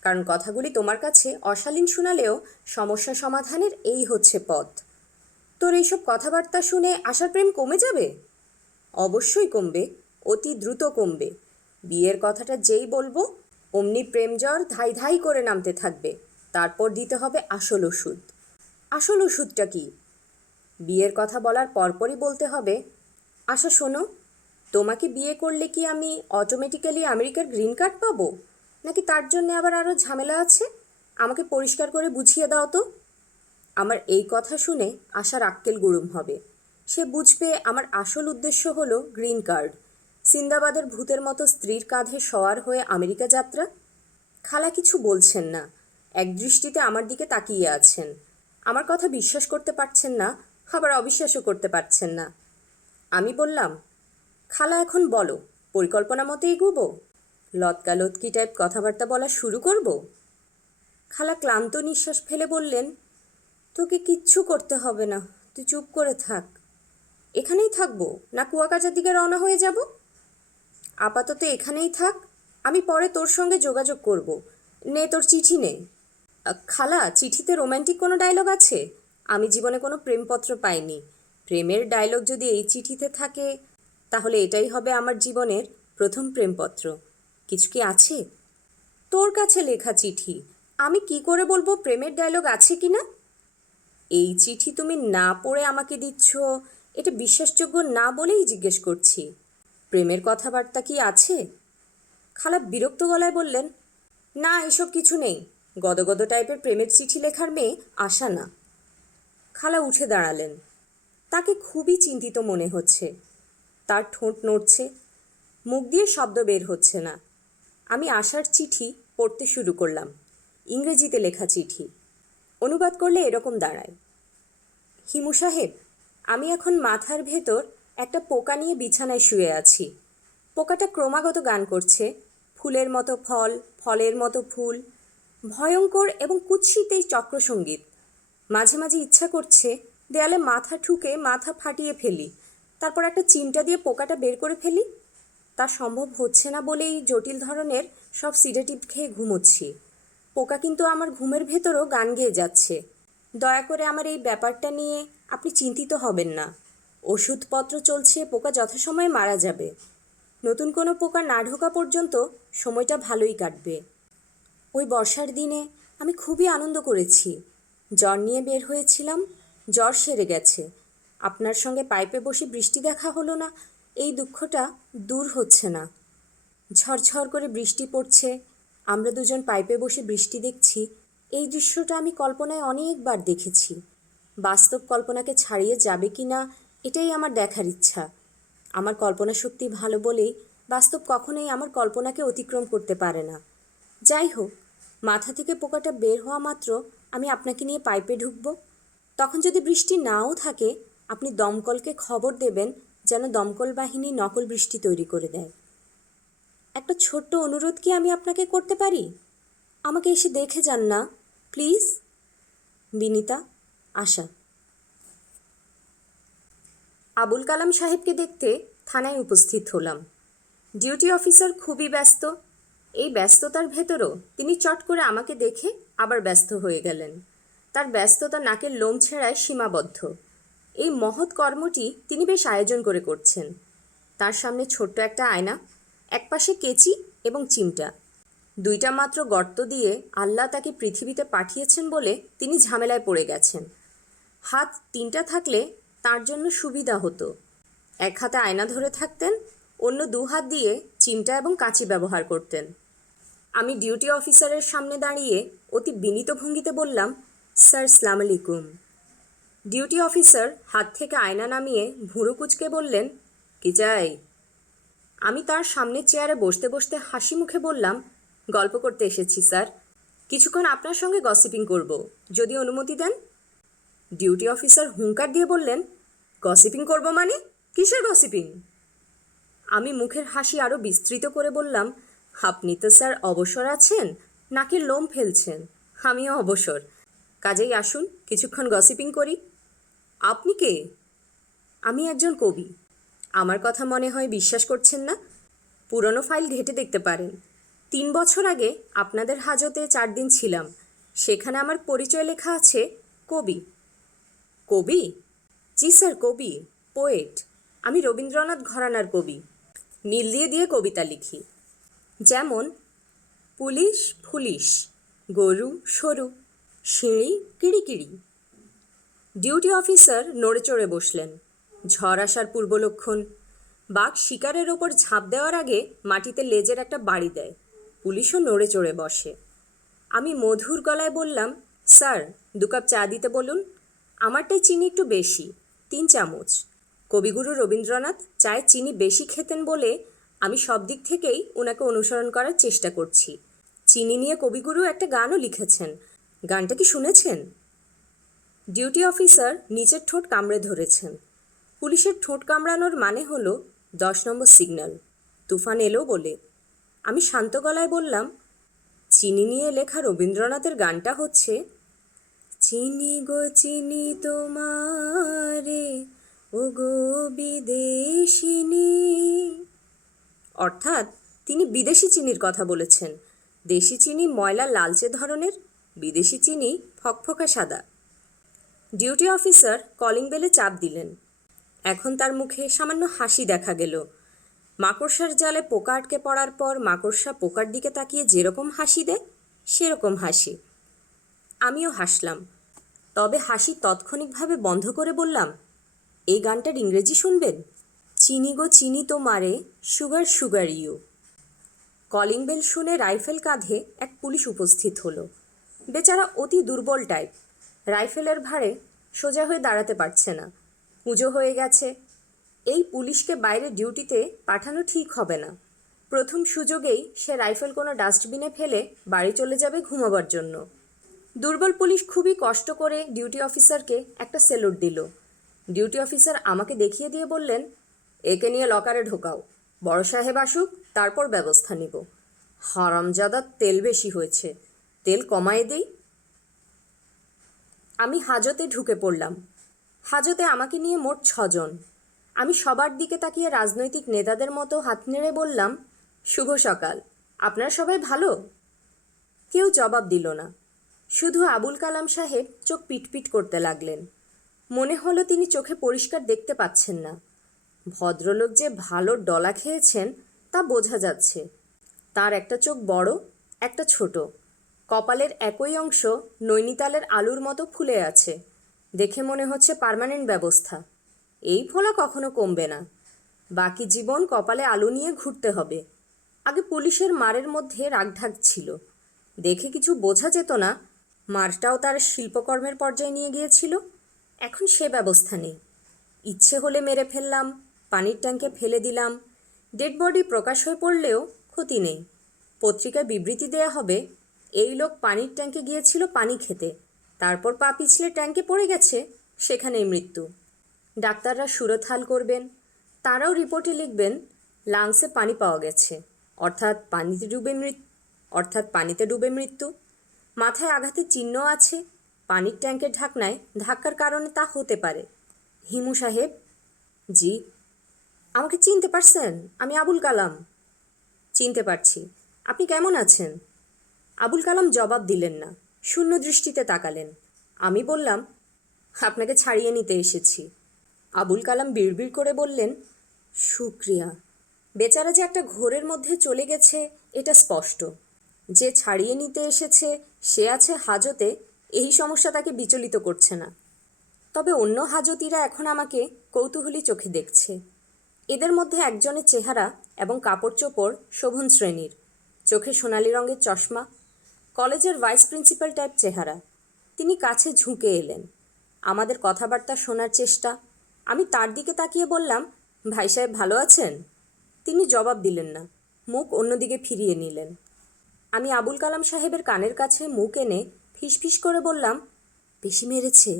কারণ কথাগুলি তোমার কাছে অশালীন শোনালেও সমস্যা সমাধানের এই হচ্ছে পথ। তোর এইসব কথাবার্তা শুনে আশার প্রেম কমে যাবে? অবশ্যই কমবে, অতি দ্রুত কমবে। বিয়ের কথাটা যেই বলবো অমনি প্রেম জ্বর ধাই ধাই করে নামতে থাকবে। তারপর দিতে হবে আসল ওষুধ। আসল ওষুধটা কি? বিয়ের কথা বলার পরপরই বলতে হবে, আশা শোনো, তোমাকে বিয়ে করলে কি আমি অটোমেটিক্যালি আমেরিকার গ্রিন কার্ড পাবো, নাকি তার জন্য আবার আরও ঝামেলা আছে? আমাকে পরিষ্কার করে বুঝিয়ে দাও তো। আমার এই কথা শুনে আশার আক্কেল গুড়ুম হবে। সে বুঝবে আমার আসল উদ্দেশ্য হলো গ্রিন কার্ড, সিন্দাবাদের ভূতের মতো স্ত্রীর কাঁধে সওয়ার হয়ে আমেরিকা যাত্রা। খালা কিছু বলছেন না, এক দৃষ্টিতে আমার দিকে তাকিয়ে আছেন। আমার কথা বিশ্বাস করতে পারছেন না, আবার অবিশ্বাসও করতে পারছেন না। আমি বললাম, খালা এখন বলো, পরিকল্পনা মতো এগোবো? লতকালতকি টাইপ কথাবার্তা বলা শুরু করব? খালা ক্লান্ত নিঃশ্বাস ফেলে বললেন, তোকে কিচ্ছু করতে হবে না, তুই চুপ করে থাক। এখানেই থাকবো না কুয়াকাটার দিকে রওনা হয়ে যাব? আপাতত এখানেই থাক, আমি পরে তোর সঙ্গে যোগাযোগ করব। নে তোর চিঠি নে। খালা, চিঠিতে রোম্যান্টিক কোনো ডায়লগ আছে? আমি জীবনে কোনো প্রেমপত্র পাইনি। প্রেমের ডায়লগ যদি এই চিঠিতে থাকে তাহলে এটাই হবে আমার জীবনের প্রথম প্রেমপত্র। কিছু কি আছে? তোর কাছে লেখা চিঠি, আমি কি করে বলবো প্রেমের ডায়লগ আছে কি না? এই চিঠি তুমি না পড়ে আমাকে দিচ্ছ, এটা বিশ্বাসযোগ্য না বলেই জিজ্ঞেস করছি। প্রেমের কথাবার্তা কি আছে? খালা বিরক্ত গলায় বললেন, না, এসব কিছু নেই। গদগদ টাইপের প্রেমের চিঠি লেখার মেয়ে আশা না। খালা উঠে দাঁড়ালেন। তাকে খুবই চিন্তিত মনে হচ্ছে। তার ঠোঁট নড়ছে, মুখ দিয়ে শব্দ বের হচ্ছে না। আমি আশার চিঠি পড়তে শুরু করলাম। ইংরেজিতে লেখা চিঠি। অনুবাদ করলে এরকম দাঁড়ায়, হিমু সাহেব, আমি এখন মাথার ভেতর একটা পোকা নিয়ে বিছানায় শুয়ে আছি। পোকাটা ক্রমাগত গান করছে, ফুলের মতো ফল, ফলের মতো ফুল, ভয়ঙ্কর এবং কুৎসিত এই চক্রসঙ্গীত। মাঝে মাঝে ইচ্ছা করছে দেয়ালে মাথা ঠুকে মাথা ফাটিয়ে ফেলি, তারপর একটা চিমটা দিয়ে পোকাটা বের করে ফেলি। তা সম্ভব হচ্ছে না বলেই জটিল ধরনের সব সিডেটিভ খেয়ে ঘুমোচ্ছি। পোকা কিন্তু আমার ঘুমের ভেতরও গান গেয়ে যাচ্ছে। দয়া করে আমার এই ব্যাপারটা নিয়ে আপনি চিন্তিত হবেন না। ওষুধপত্র চলছে, পোকা যথাসময়ে মারা যাবে। নতুন কোনো পোকা না ঢোকা পর্যন্ত সময়টা ভালোই কাটবে। ওই বর্ষার দিনে আমি খুবই আনন্দ করেছি। জ্বর নিয়ে বের হয়েছিলাম, জ্বর সেরে গেছে। আপনার সঙ্গে পাইপে বসে বৃষ্টি দেখা হলো না, এই দুঃখটা দূর হচ্ছে না। ঝরঝর করে বৃষ্টি পড়ছে, আমরা দুজন পাইপে বসে বৃষ্টি দেখছি। এই দৃশ্যটা আমি কল্পনায় অনেকবার দেখেছি। বাস্তব কল্পনাকে ছাড়িয়ে যাবে কি না এটাই আমার দেখার ইচ্ছা। আমার কল্পনা শক্তি ভালো বলেই বাস্তব কখনোই আমার কল্পনাকে অতিক্রম করতে পারে না। যাই হোক, মাথা থেকে পোকাটা বের হওয়া মাত্র আমি আপনাকে নিয়ে পাইপে ঢুকব। তখন যদি বৃষ্টি নাও থাকে, আপনি দমকলকে খবর দেবেন যেন দমকল বাহিনী নকল বৃষ্টি তৈরি করে দেয়। একটা ছোট্ট অনুরোধ কি আমি আপনাকে করতে পারি? আমাকে এসে দেখে যান না প্লিজ। বিনীতা, আশা। আবুল কালাম সাহেবকে দেখতে থানায় উপস্থিত হলাম। ডিউটি অফিসার খুবই ব্যস্ত। এই ব্যস্ততার ভেতরও তিনি চট করে আমাকে দেখে আবার ব্যস্ত হয়ে গেলেন। তার ব্যস্ততা নাকের লোম ছেঁড়ায় সীমাবদ্ধ। এই মহৎ কর্মটি তিনি বেশ আয়োজন করে করছেন। তার সামনে ছোট্ট একটা আয়না, একপাশে কেচি এবং চিমটা। দুইটা মাত্র গর্ত দিয়ে আল্লাহ তাকে পৃথিবীতে পাঠিয়েছেন বলে তিনি ঝামেলায় পড়ে গেছেন। হাত 3টা থাকলে তার জন্য সুবিধা হতো। এক হাতে আয়না ধরে থাকতেন, অন্য 2 হাত দিয়ে চিমটা এবং কাঁচি ব্যবহার করতেন। আমি ডিউটি অফিসারের সামনে দাঁড়িয়ে অতি বিনীত ভঙ্গিতে বললাম, স্যার সালাম আলাইকুম। ডিউটি অফিসার হাত থেকে আয়না নামিয়ে ভুরু কুঁচকে বললেন, কি চাই? আমি তার সামনে চেয়ারে বসতে বসতে হাসি মুখে বললাম, গল্প করতে এসেছি স্যার, কিছুক্ষণ আপনার সঙ্গে গসিপিং করব, যদি অনুমতি দেন। ডিউটি অফিসার হুঙ্কার দিয়ে বললেন, গসিপিং করব মানে? কিসের গসিপিং? আমি মুখের হাসি আরও বিস্তৃত করে বললাম, আপনি তো স্যার অবসর আছেন, নাকি লোম ফেলছেন? আমিও অবসর, কাজেই আসুন কিছুক্ষণ গসিপিং করি। আপনি কে? আমি একজন কবি। আমার কথা মনে হয় বিশ্বাস করছেন না? পুরনো ফাইল ঘেঁটে দেখতে পারেন। 3 বছর আগে আপনাদের হাজতে 4 দিন ছিলাম, সেখানে আমার পরিচয় লেখা আছে কবি। কবি? জি স্যার, কবি, পোয়েট। আমি রবীন্দ্রনাথ ঘরানার কবি। নীল দিয়ে দিয়ে কবিতা লিখি, যেমন পুলিশ ফুলিশ, গরু সরু, সিঁড়ি কিড়িকিড়ি। ডিউটি অফিসার নড়ে চড়ে বসলেন, ঝড় আসার পূর্বলক্ষণ। বাঘ শিকারের ওপর ঝাঁপ দেওয়ার আগে মাটিতে লেজের একটা বাড়ি দেয়, পুলিশও নড়ে চড়ে বসে। আমি মধুর গলায় বললাম, স্যার 2 কাপ চা দিতে বলুন। আমারটাই চিনি একটু বেশি, 3 চামচ। কবিগুরু রবীন্দ্রনাথ চায়ে চিনি বেশি খেতেন বলে আমি সব দিক থেকেই ওনাকে অনুসরণ করার চেষ্টা করছি। চিনি নিয়ে কবিগুরু একটা গানও লিখেছেন, গানটা কি শুনেছেন? ডিউটি অফিসার নিচের ঠোঁট কামড়ে ধরেছেন। পুলিশের ঠোঁট কামড়ানোর মানে হলো 10 নম্বর সিগন্যাল, তুফান এলো বলে। আমি শান্ত গলায় বললাম, চিনি নিয়ে লেখা রবীন্দ্রনাথের গানটা হচ্ছে, চিনি গো চিনি তোমারে ও গো বিদেশিনী। অর্থাৎ তিনি বিদেশি চিনির কথা বলেছেন। দেশি চিনি ময়লা লালচে ধরনের, বিদেশি চিনি ফকফকা সাদা। ডিউটি অফিসার কলিং বেলে চাপ দিলেন। এখন তার মুখে সামান্য হাসি দেখা গেল। মাকড়সার জালে পোকা আটকে পড়ার পর মাকড়সা পোকার দিকে তাকিয়ে যেরকম হাসি দেয়, সেরকম হাসি। আমিও হাসলাম, তবে হাসি তাৎক্ষণিকভাবে বন্ধ করে বললাম, এই গানটার ইংরেজি শুনবেন? চিনি গো চিনি তোমারে, sugar sugar you. Calling bell শুনে রাইফেল কাঁধে এক পুলিশ উপস্থিত হলো। বেচারা অতি দুর্বল টাইপ, রাইফেলের ভারে সোজা হয়ে দাঁড়াতে পারছে না। পুজো হয়ে গেছে, এই পুলিশকে বাইরে ডিউটিতে পাঠানো ঠিক হবে না। প্রথম সুযোগেই সে রাইফেল কোনো ডাস্টবিনে ফেলে বাড়ি চলে যাবে ঘুমাবার জন্য। দুর্বল পুলিশ খুবই কষ্ট করে ডিউটি অফিসারকে একটা স্যালুট দিল। ডিউটি অফিসার আমাকে দেখিয়ে দিয়ে বললেন, একে নিয়ে লকারে ঢোকাও, বড় সাহেব আসুক, তারপর ব্যবস্থা নিব। হারামজাদার তেল বেশি হয়েছে, তেল কমায়ে দেই। আমি হাজতে ঢুকে পড়লাম। হাজতে আমাকে নিয়ে মোট 6 জন। আমি সবার দিকে তাকিয়ে রাজনৈতিক নেতাদের মতো হাত নেড়ে বললাম, শুভ সকাল, আপনারা সবাই ভালো? কেউ জবাব দিল না, শুধু আবুল কালাম সাহেব চোখ পিটপিট করতে লাগলেন। মনে হলো তিনি চোখে পরিষ্কার দেখতে পাচ্ছেন না। ভদ্রলোক যে ভালো ডলা খেয়েছেন তা বোঝা যাচ্ছে। তার একটা চোখ বড়, একটা ছোট, কপালের একই অংশ নৈনিতালের আলুর মতো ফুলে আছে। দেখে মনে হচ্ছে পার্মানেন্ট ব্যবস্থা। এই ফোলা কখনো কমবে না, বাকি জীবন কপালে আলু নিয়ে ঘুরতে হবে। আগে পুলিশের মারের মধ্যে রাগঢাক ছিল, দেখে কিছু বোঝা যেত না। মারটাও তার শিল্পকর্মের পর্যায়ে নিয়ে গিয়েছিল, এখন সে ব্যবস্থা নেই। ইচ্ছে হলে মেরে ফেললাম, পানির ট্যাঙ্কে ফেলে দিলাম, ডেড বডি প্রকাশ হয়ে পড়লেও ক্ষতি নেই। পত্রিকায় বিবৃতি দেয়া হবে, এই লোক পানির ট্যাঙ্কে গিয়েছিল পানি খেতে, তারপর পা পিছলে ট্যাঙ্কে পড়ে গেছে, সেখানেই মৃত্যু। ডাক্তাররা সুরতহাল করবেন, তারাও রিপোর্টে লিখবেন, লাংসে পানি পাওয়া গেছে, পানিতে ডুবে মৃত্যু। মাথায় আঘাতের চিহ্ন আছে, পানির ট্যাঙ্কের ঢাকনায় ধাক্কার কারণে তা হতে পারে। হিমু সাহেব? জি। আমাকে চিনতে পারছেন? আমি আবুল কালাম। চিনতে পারছি। আপনি কেমন আছেন? আবুল কালাম জবাব দিলেন না, শূন্য দৃষ্টিতে তাকালেন। আমি বললাম, আপনাকে ছাড়িয়ে নিতে এসেছি। আবুল কালাম বিড়বিড় করে বললেন, শুক্রিয়া। বেচারা যে একটা ঘোরের মধ্যে চলে গেছে এটা স্পষ্ট। যে ছাড়িয়ে নিতে এসেছে সে আছে হাজতে, এই সমস্যা তাকে বিচলিত করছে না। তবে অন্য হাজতিরা এখন আমাকে কৌতূহলী চোখে দেখছে। এদের মধ্যে একজনের চেহারা এবং কাপড় চোপড় শোভন শ্রেণীর, চোখে সোনালি রঙের চশমা, কলেজের ভাইস প্রিন্সিপাল টাইপ চেহারা। তিনি কাছে ঝুঁকে এলেন, আমাদের কথাবার্তা শোনার চেষ্টা। আমি তার দিকে তাকিয়ে বললাম, ভাই সাহেব ভালো আছেন? তিনি জবাব দিলেন না, মুখ অন্যদিকে ফিরিয়ে নিলেন। আমি আবুল কালাম সাহেবের কানের কাছে মুখ এনে ফিসফিস করে বললাম, বেশি মেরেছে?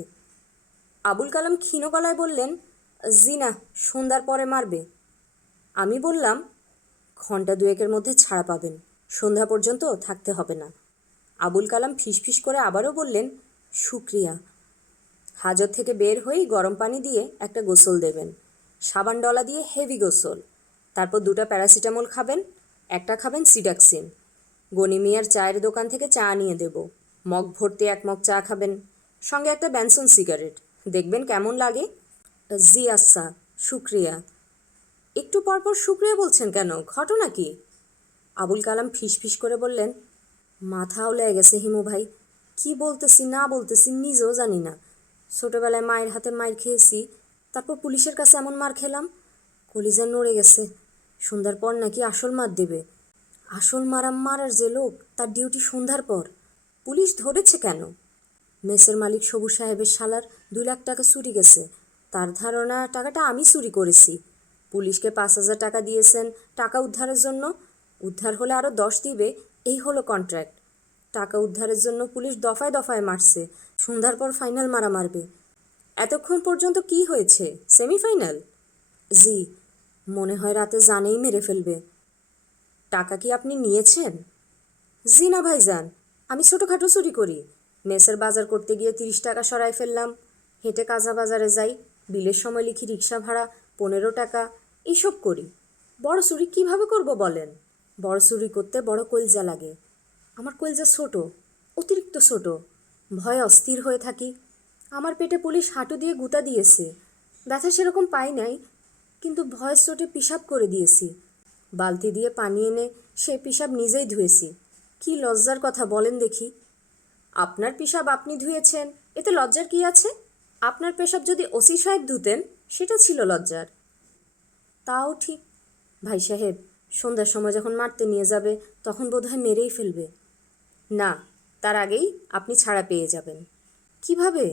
আবুল কালাম ক্ষীণ গলায় বললেন, জি না, সন্ধ্যার পরে মারবে। আমি বললাম, ঘন্টা দুয়েকের মধ্যে ছাড়া পাবেন, সন্ধ্যা পর্যন্ত থাকতে হবে না। আবুল কালাম ফিসফিস করে আবারও বললেন, শুক্রিয়া। হাজত থেকে বের হয়েই গরম পানি দিয়ে একটা গোসল দেবেন, সাবান ডলা দিয়ে হেভি গোসল। তারপর 2টা প্যারাসিটামল খাবেন, একটা খাবেন সিডাক্সিন। গনি মিয়ার চায়ের দোকান থেকে চা নিয়ে দেব, মগ ভর্তি 1 মগ চা খাবেন, সঙ্গে একটা ব্যানসন সিগারেট। দেখবেন কেমন লাগে। জি আচ্ছা, শুক্রিয়া। একটু পরপর শুক্রিয়া বলছেন কেন, ঘটনা কি? আবুল কালাম ফিসফিস করে বললেন, মাথাও লেগে গেছে হিমু ভাই, কি বলতেছি না বলতেছি নিজেও জানি না। ছোটোবেলায় মায়ের হাতে মার খেয়েছি, তারপর পুলিশের কাছে এমন মার খেলাম, কলিজা নড়ে গেছে। সন্ধ্যার পর নাকি আসল মার দেবে। আসল মারার যে লোক, তার ডিউটি সন্ধ্যার পর। পুলিশ ধরেছে কেন? মেসের মালিক সবুজ সাহেবের শালার 2 লাখ টাকা চুরি গেছে। তার ধারণা টাকাটা আমি চুরি করেছি। পুলিশকে 5,000 টাকা দিয়েছেন টাকা উদ্ধারের জন্য, উদ্ধার হলে আরও 10 দিবে, এই হলো কন্ট্রাক্ট। টাকা উদ্ধারের জন্য পুলিশ দফায় দফায় মারছে, সন্ধ্যার পর ফাইনাল মারা মারবে। এতক্ষণ পর্যন্ত কি হয়েছে, সেমিফাইনাল? জি, মনে হয় রাতে জানেই মেরে ফেলবে। টাকা কি আপনি নিয়েছেন? জি না ভাইজান, আমি ছোটোখাটো চুরি করি। মেসের বাজার করতে গিয়ে 30 টাকা সরাই ফেললাম, হেঁটে কাঁচা বাজারে যাই, বিলের সময় লিখি রিক্সা ভাড়া 15 টাকা, এইসব করি। বড় চুরি কিভাবে করব বলেন? বড় চুরি করতে বড় কলজা লাগে। আমার কলজা ছোট, অতিরিক্ত ছোট। ভয়ে অস্থির হয়ে থাকি। আমার পেটে পুলিশ হাঁটু দিয়ে গুঁতা দিয়েছে, ব্যথা সেরকম পাই নাই, কিন্তু ভয়ের চোটে পিশাব করে দিয়েছি। বালতি দিয়ে পানি এনে সে পিশাব নিজেই ধুয়েছি। কি লজ্জার কথা বলেন দেখি। আপনার পিশাব আপনি ধুয়েছেন, এতে লজ্জার কি আছে? আপনার পেশাব যদি ওসি সাহেব ধুতেন, সেটা ছিল লজ্জার। তাও ঠিক। ভাই সাহেব, সন্ধ্যার সময় যখন মারতে নিয়ে যাবে, তখন বোধহয় মেরেই ফেলবে। না, তার আগেই আপনি ছাড়া পেয়ে যাবেন। কিভাবে?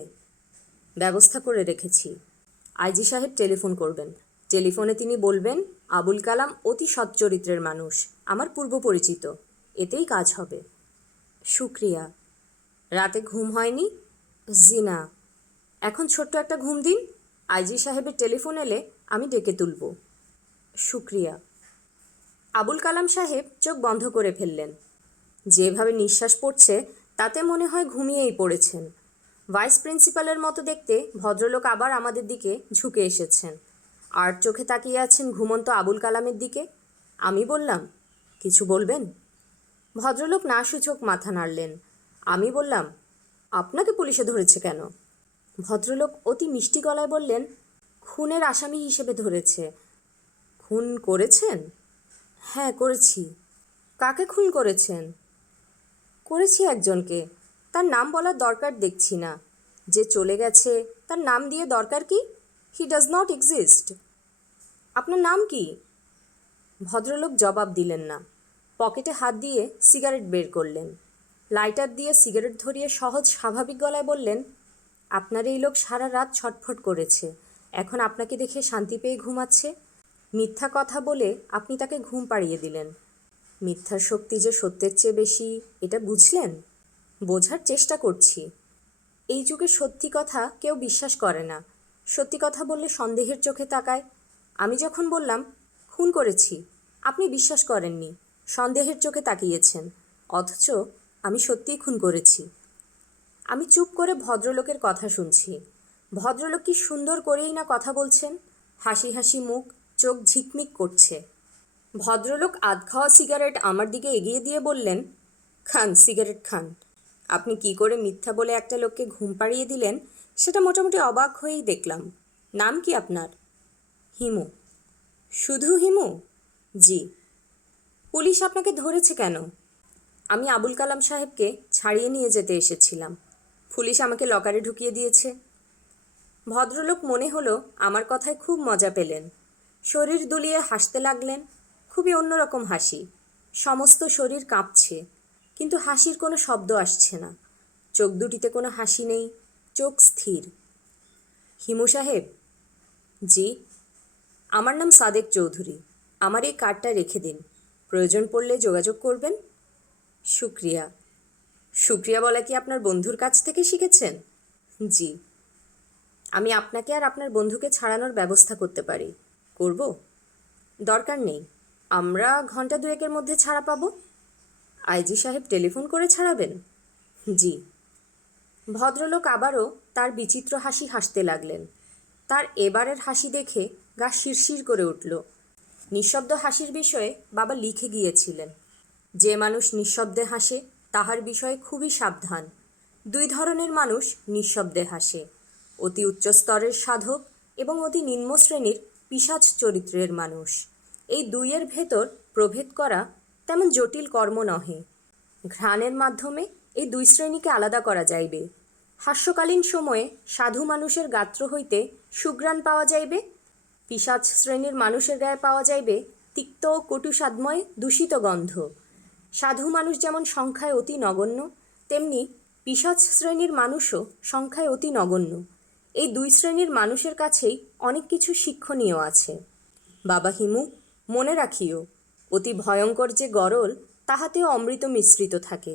ব্যবস্থা করে রেখেছি। আইজি সাহেব টেলিফোন করবেন। টেলিফোনে তিনি বলবেন, আবুল কালাম অতি সৎ চরিত্রের মানুষ, আমার পূর্ব পরিচিত। এতেই কাজ হবে। শুক্রিয়া। রাতে ঘুম হয়নি? জি না। এখন ছোট্ট একটা ঘুম দিন, আইজি সাহেবের টেলিফোন এলে আমি ডেকে তুলব। শুক্রিয়া। আবুল কালাম সাহেব চোখ বন্ধ করে ফেললেন। যেভাবে নিঃশ্বাস পড়ছে তাতে মনে হয় ঘুমিয়েই পড়েছেন। ভাইস প্রিন্সিপালের মতো দেখতে ভদ্রলোক আবার আমাদের দিকে ঝুঁকে এসেছেন, আর চোখে তাকিয়ে আছেন ঘুমন্ত আবুল কালামের দিকে। আমি বললাম, কিছু বলবেন? ভদ্রলোক নাসূচক মাথা নাড়লেন। আমি বললাম, আপনাকে পুলিশে ধরেছে কেন? ভদ্রলোক অতি মিষ্টি গলায় বললেন, খুনের আসামি হিসেবে ধরেছে। খুন করেছেন? হ্যাঁ, করেছি। কাকে খুন করেছেন? করেছি একজনকে, তার নাম বলার দরকার দেখছি না। যে চলে গেছে তার নাম দিয়ে দরকার কি? He does not exist. আপনার নাম কি? ভদ্রলোক জবাব দিলেন না। পকেটে হাত দিয়ে সিগারেট বের করলেন। লাইটার দিয়ে সিগারেট ধরিয়ে সহজ স্বাভাবিক গলায় বললেন, আপনার এই লোক সারা রাত ছটফট করেছে, এখন আপনাকে দেখে শান্তি পেয়ে ঘুমাচ্ছে। মিথ্যা কথা বলে আপনি তাকে ঘুম পাড়িয়ে দিলেন। মিথ্যার শক্তি যে সত্যের চেয়ে বেশি, এটা বুঝলেন? বোঝার চেষ্টা করছি। এই যুগে সত্যি কথা কেউ বিশ্বাস করে না। সত্যি কথা বললে সন্দেহের চোখে তাকায়। আমি যখন বললাম খুন করেছি, আপনি বিশ্বাস করেননি, সন্দেহের চোখে তাকিয়েছেন, অথচ আমি সত্যিই খুন করেছি। আমি চুপ করে ভদ্রলোকের কথা শুনছি। ভদ্রলোক কি সুন্দর করেই না কথা বলছেন, হাসি হাসি মুখ, চোখ ঝিকমিক করছে। ভদ্রলোক আধ খাওয়া সিগারেট আমার দিকে এগিয়ে দিয়ে বললেন, খান, সিগারেট খান। আপনি কি করে মিথ্যা বলে একটা লোককে ঘুম পাড়িয়ে দিলেন, সেটা মোটামুটি অবাক হয়েই দেখলাম। নাম কি আপনার? হিমু। শুধু হিমু? জি। পুলিশ আপনাকে ধরেছে কেন? আমি আবুল কালাম সাহেবকে ছাড়িয়ে নিয়ে যেতে এসেছিলাম, পুলিশ আমাকে লকারে ঢুকিয়ে দিয়েছে। ভদ্রলোক মনে হলো আমার কথায় খুব মজা পেলেন। শরীর দুলিয়ে হাসতে লাগলেন। খুবই অন্যরকম হাসি। সমস্ত শরীর কাঁপছে, কিন্তু হাসির কোনো শব্দ আসছে না। চোখ দুটিতে কোনো হাসি নেই, চোখ স্থির। হিমু সাহেব? জি। আমার নাম সাদেক চৌধুরী। আমার এই কার্ডটা রেখে দিন, প্রয়োজন পড়লে যোগাযোগ করবেন। শুক্রিয়া। শুক্রিয়া বলা কি আপনার বন্ধুর কাছ থেকে শিখেছেন? জি। আমি আপনাকে আর আপনার বন্ধুকে ছাড়ানোর ব্যবস্থা করতে পারি। করব? দরকার নেই, আমরা ঘন্টা দুয়েকের মধ্যে ছাড়া পাবো। আইজি সাহেব টেলিফোন করে ছাড়াবেন? জি। ভদ্রলোক আবারও তার বিচিত্র হাসি হাসতে লাগলেন। তার এবারের হাসি দেখে গা শিরশির করে উঠল। নিঃশব্দ হাসির বিষয়ে বাবা লিখে গিয়েছিলেন, যে মানুষ নিঃশব্দে হাসে তাহার বিষয়ে খুবই সাবধান। দুই ধরনের মানুষ নিঃশব্দে হাসে: অতি উচ্চ স্তরের সাধক এবং অতি নিম্ন শ্রেণীর পিশাচ চরিত্রের মানুষ। এই দুইয়ের ভেতর প্রভেদ করা তেমন জটিল কর্ম নহে। ঘ্রাণের মাধ্যমে এই দুই শ্রেণীকে আলাদা করা যাইবে। হাস্যকালীন সময়ে সাধু মানুষের গাত্র হইতে সুঘ্রাণ পাওয়া যাইবে, পিশাচ শ্রেণীর মানুষের গায়ে পাওয়া যাইবে তিক্ত ও কটু স্বাদময় দূষিত গন্ধ। সাধু মানুষ যেমন সংখ্যায় অতি নগণ্য, তেমনি পিশাচ শ্রেণীর মানুষও সংখ্যায় অতি নগণ্য। এই দুই শ্রেণীর মানুষের কাছেই অনেক কিছু শিক্ষণীয় আছে। বাবা হিমু, মনে রাখিও, অতি ভয়ঙ্কর যে গরল, তাহাতেও অমৃত মিশ্রিত থাকে।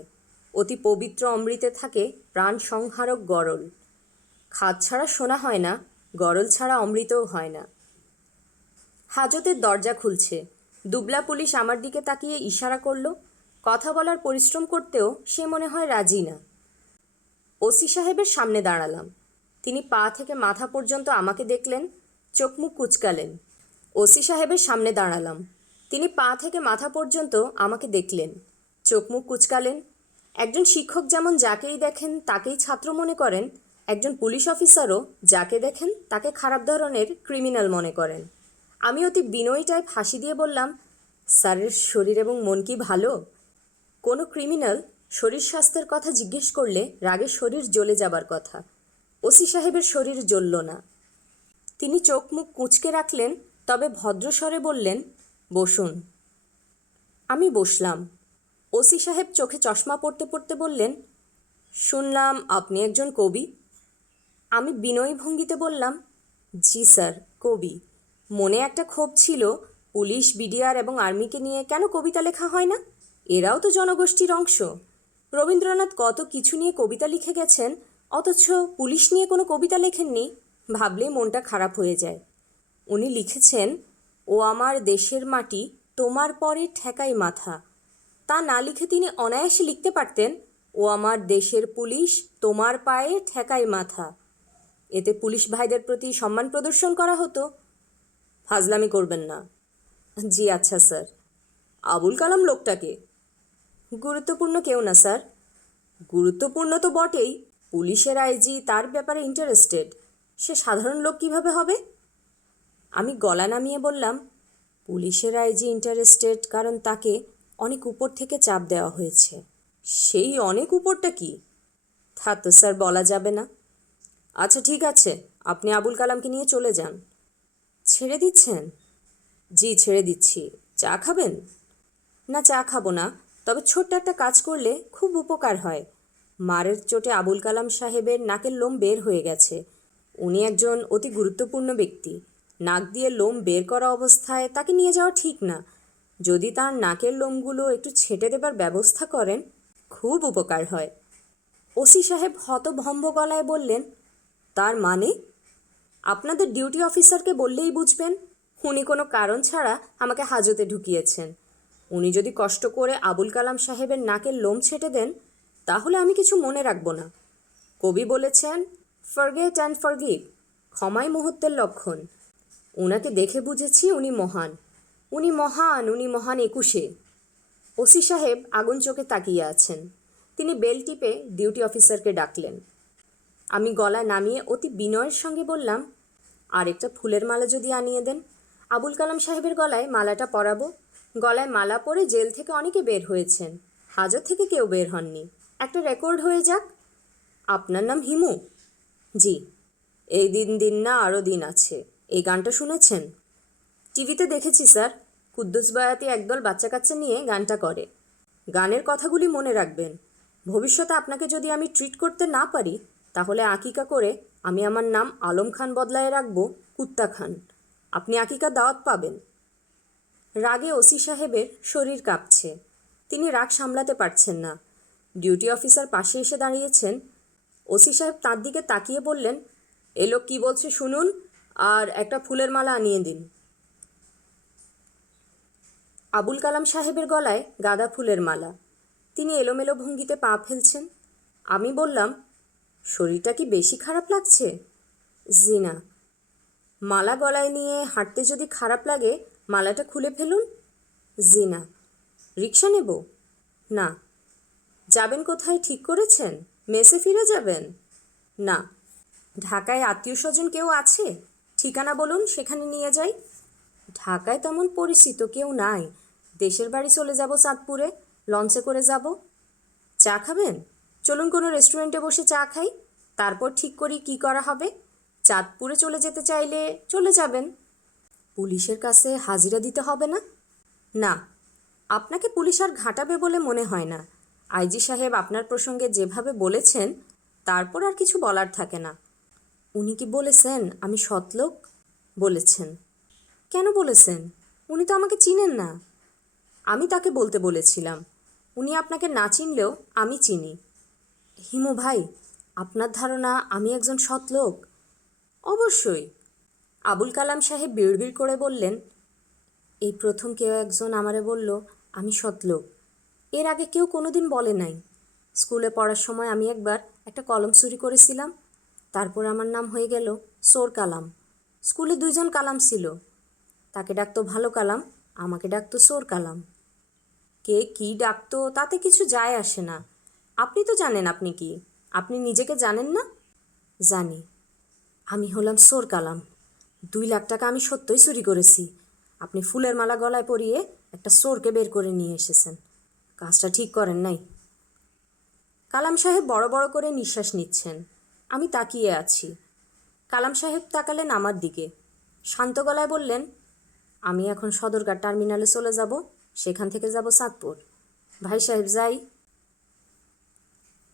অতি পবিত্র অমৃতে থাকে প্রাণ সংহারক গরল। খাদ ছাড়া সোনা হয় না, গরল ছাড়া অমৃতও হয় না। হাজতের দরজা খুলছে। দুবলা পুলিশ আমার দিকে তাকিয়ে ইশারা করল। কথা বলার পরিশ্রম করতেও সে মনে হয় রাজি না। ওসি সাহেবের সামনে দাঁড়ালাম। তিনি পা থেকে মাথা পর্যন্ত আমাকে দেখলেন, চোখ মুখ কুঁচকালেন। ওসি সাহেবের সামনে দাঁড়ালাম। তিনি পা থেকে মাথা পর্যন্ত আমাকে দেখলেন, চোখ মুখ কুঁচকালেন। একজন শিক্ষক যেমন যাকেই দেখেন তাকেই ছাত্র মনে করেন, একজন পুলিশ অফিসারও যাকে দেখেন তাকে খারাপ ধরনের ক্রিমিনাল মনে করেন। আমি অতি বিনয়ী টাইপ হাসি দিয়ে বললাম, স্যারের শরীর এবং মন কি ভালো? কোনো ক্রিমিনাল শরীর স্বাস্থ্যের কথা জিজ্ঞেস করলে রাগে শরীর জ্বলে যাবার কথা। ওসি সাহেবের শরীর জ্বলল না। তিনি চোখ মুখ কুঁচকে রাখলেন, তবে ভদ্রস্বরে বললেন, বসুন। আমি বসলাম। ওসি সাহেব চোখে চশমা পড়তে পড়তে বললেন, শুনলাম আপনি একজন কবি। আমি বিনয়ী ভঙ্গিতে বললাম, জি স্যার, কবি। মনে একটা ক্ষোভ ছিল, পুলিশ, বিডিআর এবং আর্মিকে নিয়ে কেন কবিতা লেখা হয় না? এরাও তো জনগোষ্ঠীর অংশ। রবীন্দ্রনাথ কত কিছু নিয়ে কবিতা লিখে গেছেন, অথচ পুলিশ নিয়ে কোনো কবিতা লেখেননি। ভাবলেই মনটা খারাপ হয়ে যায়। উনি লিখেছেন, ও আমার দেশের মাটি তোমার পরে ঠেকাই মাথা। তা না লিখে তিনি অনায়াসে লিখতে পারতেন, ও আমার দেশের পুলিশ তোমার পায়ে ঠেকাই মাথা। এতে পুলিশ ভাইদের প্রতি সম্মান প্রদর্শন করা হতো। ফাজলামি করবেন না। জি আচ্ছা স্যার। আবুল কালাম লোকটাকে? গুরুত্বপূর্ণ কেউ না স্যার। গুরুত্বপূর্ণ তো বটেই, পুলিশের আইজি তার ব্যাপারে ইন্টারেস্টেড। সে সাধারণ লোক কিভাবে হবে? আমি গলা নামিয়ে বললাম, পুলিশের আইজি ইন্টারেস্টেড কারণ তাকে অনেক উপর থেকে চাপ দেওয়া হয়েছে। সেই অনেক উপরটা কি? তা তো স্যার বলা যাবে না। আচ্ছা ঠিক আছে, আপনি আবুল কালামকে নিয়ে চলে যান। ছেড়ে দিচ্ছেন? জি ছেড়ে দিচ্ছি। চা খাবেন? না, চা খাবো না, তবে ছোট্ট একটা কাজ করলে খুব উপকার হয়। মারের চোটে আবুল কালাম সাহেবের নাকের লোম বের হয়ে গেছে। উনি একজন অতি গুরুত্বপূর্ণ ব্যক্তি। নাক দিয়ে লোম বের করা অবস্থায় তাকে নিয়ে যাওয়া ঠিক না। যদি তার নাকের লোমগুলো একটু ছেঁটে দেবার ব্যবস্থা করেন, খুব উপকার হয়। ওসি সাহেব হতভম্ব গলায় বললেন, তার মানে? আপনাদের ডিউটি অফিসারকে বললেই বুঝবেন। উনি কোনো কারণ ছাড়া আমাকে হাজতে ঢুকিয়েছেন। উনি যদি কষ্ট করে আবুল কালাম সাহেবের নাকের লোম ছেঁটে দেন, তাহলে আমি কিছু মনে রাখব না। কবি বলেছেন, ফরগেট অ্যান্ড ফরগিভ, ক্ষমাই মুহূর্তের লক্ষণ। ওনাকে দেখে বুঝেছি উনি মহান। উনি মহান, উনি মহান 21-এ। ওসি সাহেব আগুন চোখে তাকিয়ে আছেন। তিনি বেল টিপে ডিউটি অফিসারকে ডাকলেন। আমি গলা নামিয়ে অতি বিনয়ের সঙ্গে বললাম, আরেকটা ফুলের মালা যদি আনিয়ে দেন। আবুল কালাম সাহেবের গলায় মালাটা পরাবো। গলায় মালা পরে জেল থেকে অনেকে বের হয়েছেন, হাজত থেকে কেউ বের হননি। একটা রেকর্ড হয়ে যাক। আপনার নাম হিমু? জি। এই দিন দিন না আরও দিন আছে, এই গানটা শুনেছেন? টিভিতে দেখেছি স্যার, কুদ্দুস বয়াতি একদল বাচ্চা কাচ্চা নিয়ে গানটা করে। গানের কথাগুলি মনে রাখবেন। ভবিষ্যতে আপনাকে যদি আমি ট্রিট করতে না পারি তাহলে আকিকা করে আমি আমার নাম আলম খান বদলায় রাখব কুত্তা খান। আপনি আকিকার দাওয়াত পাবেন। রাগে ওসি সাহেবের শরীর কাঁপছে। তিনি রাগ সামলাতে পারছেন না। ডিউটি অফিসার পাশে এসে দাঁড়িয়েছেন। ওসি সাহেব তাঁর দিকে তাকিয়ে বললেন, এ লোক কী বলছে শুনুন, আর একটা ফুলের মালা আনিয়ে দিন। আবুল কালাম সাহেবের গলায় গাঁদা ফুলের মালা। তিনি এলোমেলো ভঙ্গিতে পা ফেলছেন। আমি বললাম, শরীরটা কি বেশি খারাপ লাগছে? জি না। মালা গলায় নিয়ে হাঁটতে যদি খারাপ লাগে মালাটা খুলে ফেলুন। জি না। রিক্সা নেব? না। যাবেন কোথায় ঠিক করেছেন? মেসে ফিরে যাবেন? না। ঢাকায় আত্মীয় স্বজন কেউ আছে? ঠিকানা বলুন, সেখানে নিয়ে যাই। ঢাকায় তেমন পরিচিত কেউ নাই। দেশের বাড়ি চলে যাব চাঁদপুরে, লঞ্চে করে যাব। চা খাবেন? চলুন কোনো রেস্টুরেন্টে বসে চা খাই, তারপর ঠিক করি কি করা হবে। চাঁদপুরে চলে যেতে চাইলে চলে যাবেন। পুলিশের কাছে হাজিরা দিতে হবে না? না। আপনাকে পুলিশ আর ঘাঁটাবে বলে মনে হয় না। আইজি সাহেব আপনার প্রসঙ্গে যেভাবে বলেছেন তারপর আর কিছু বলার থাকে না। উনি কি বলেছেন আমি সৎলোক? বলেছেন। কেন বলেছেন? উনি তো আমাকে চিনেন না। আমি তাকে বলতে বলেছিলাম। উনি আপনাকে না চিনলেও আমি চিনি। হিমু ভাই, আপনার ধারণা আমি একজন সৎলোক? অবশ্যই। আবুল কালাম সাহেব বিড়বিড় করে বললেন, এই প্রথম কেউ একজন আমারে বলল আমি সৎলোক। এর আগে কেউ কোনোদিন বলে নাই। স্কুলে পড়ার সময় আমি একবার একটা কলম চুরি করেছিলাম, তারপর আমার নাম হয়ে গেল সোর কালাম। স্কুলে দুইজন কালাম ছিল, তাকে ডাকতো ভালো কালাম, আমাকে ডাকতো সোর কালাম। কে কী ডাকতো তাতে কিছু যায় আসে না। আপনি তো জানেন আপনি কি, আপনি নিজেকে জানেন না? জানি। আমি হলাম সোর কালাম। 2 লাখ টাকা আমি সত্যই চুরি করেছি। আপনি ফুলের মালা গলায় পরিয়ে একটা চোরকে বের করে নিয়ে এসেছেন। কাজটা ঠিক করেন নাই। কালাম সাহেব বড় বড় করে নিঃশ্বাস নিচ্ছেন। আমি তাকিয়ে আছি। কালাম সাহেব তাকালেন আমার দিকে। শান্ত গলায় বললেন, আমি এখন সদরঘাট টার্মিনালে চলে যাব, সেখান থেকে যাব চাঁদপুর। ভাই সাহেব যাই।